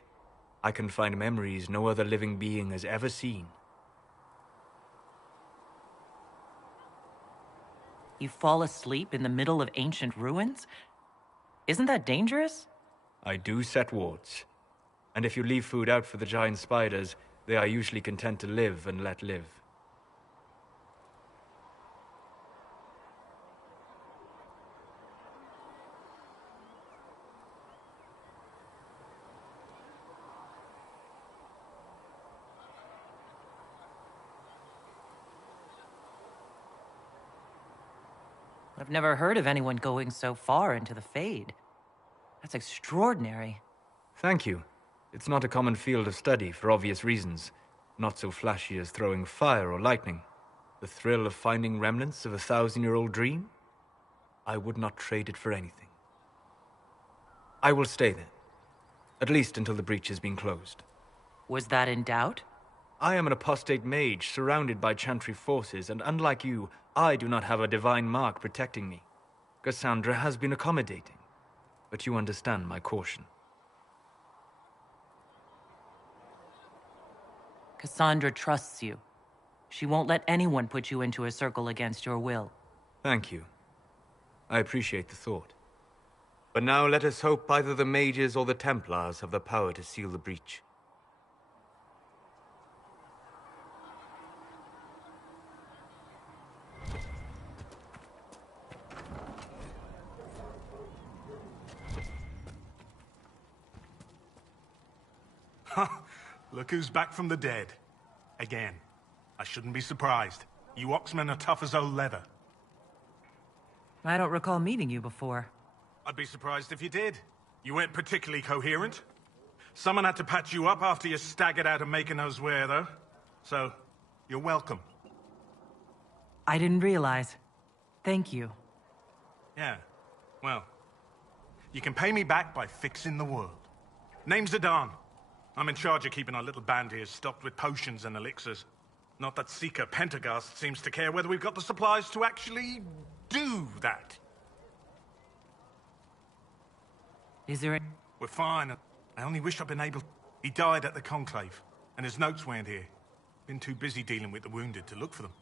I can find memories no other living being has ever seen. You fall asleep in the middle of ancient ruins? Isn't that dangerous? I do set wards. And if you leave food out for the giant spiders, they are usually content to live and let live. I've never heard of anyone going so far into the Fade. That's extraordinary. Thank you. It's not a common field of study for obvious reasons. Not so flashy as throwing fire or lightning. The thrill of finding remnants of a 1,000-year-old dream? I would not trade it for anything. I will stay there. At least until the breach has been closed. Was that in doubt? I am an apostate mage surrounded by Chantry forces, and unlike you, I do not have a divine mark protecting me. Cassandra has been accommodating, but you understand my caution. Cassandra trusts you. She won't let anyone put you into a circle against your will. Thank you. I appreciate the thought. But now let us hope either the mages or the Templars have the power to seal the breach. Look who's back from the dead. Again. I shouldn't be surprised. You Oxmen are tough as old leather. I don't recall meeting you before. I'd be surprised if you did. You weren't particularly coherent. Someone had to patch you up after you staggered out of Mykonos Ware, though. So, you're welcome. I didn't realize. Thank you. Yeah. Well, you can pay me back by fixing the world. Name's Adan. I'm in charge of keeping our little band here stocked with potions and elixirs. Not that Seeker Pentagast seems to care whether we've got the supplies to actually do that. Is there a... We're fine. I only wish I'd been able... He died at the Conclave, and his notes weren't here. Been too busy dealing with the wounded to look for them.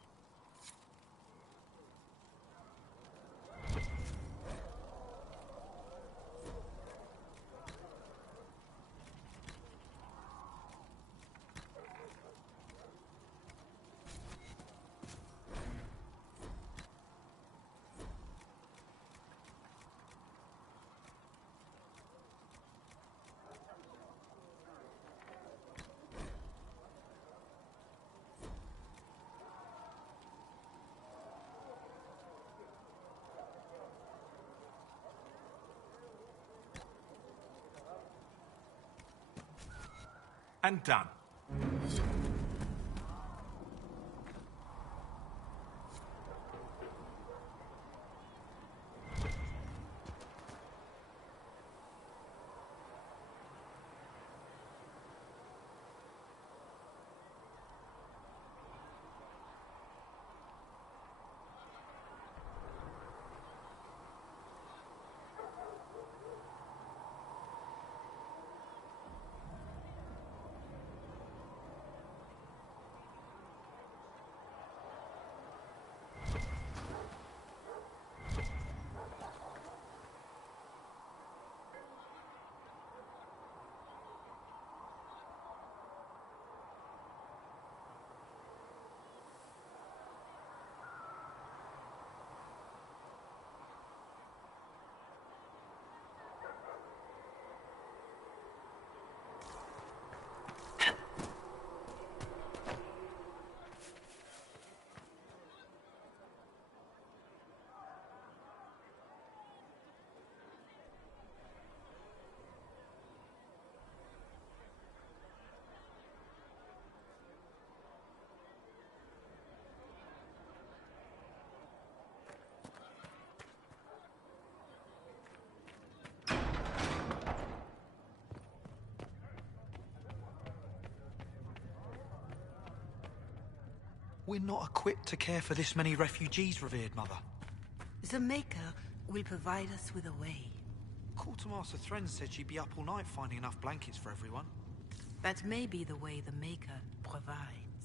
And done. We're not equipped to care for this many refugees, revered mother. The Maker will provide us with a way. Quartermaster Thren said she'd be up all night finding enough blankets for everyone. That may be the way the Maker provides.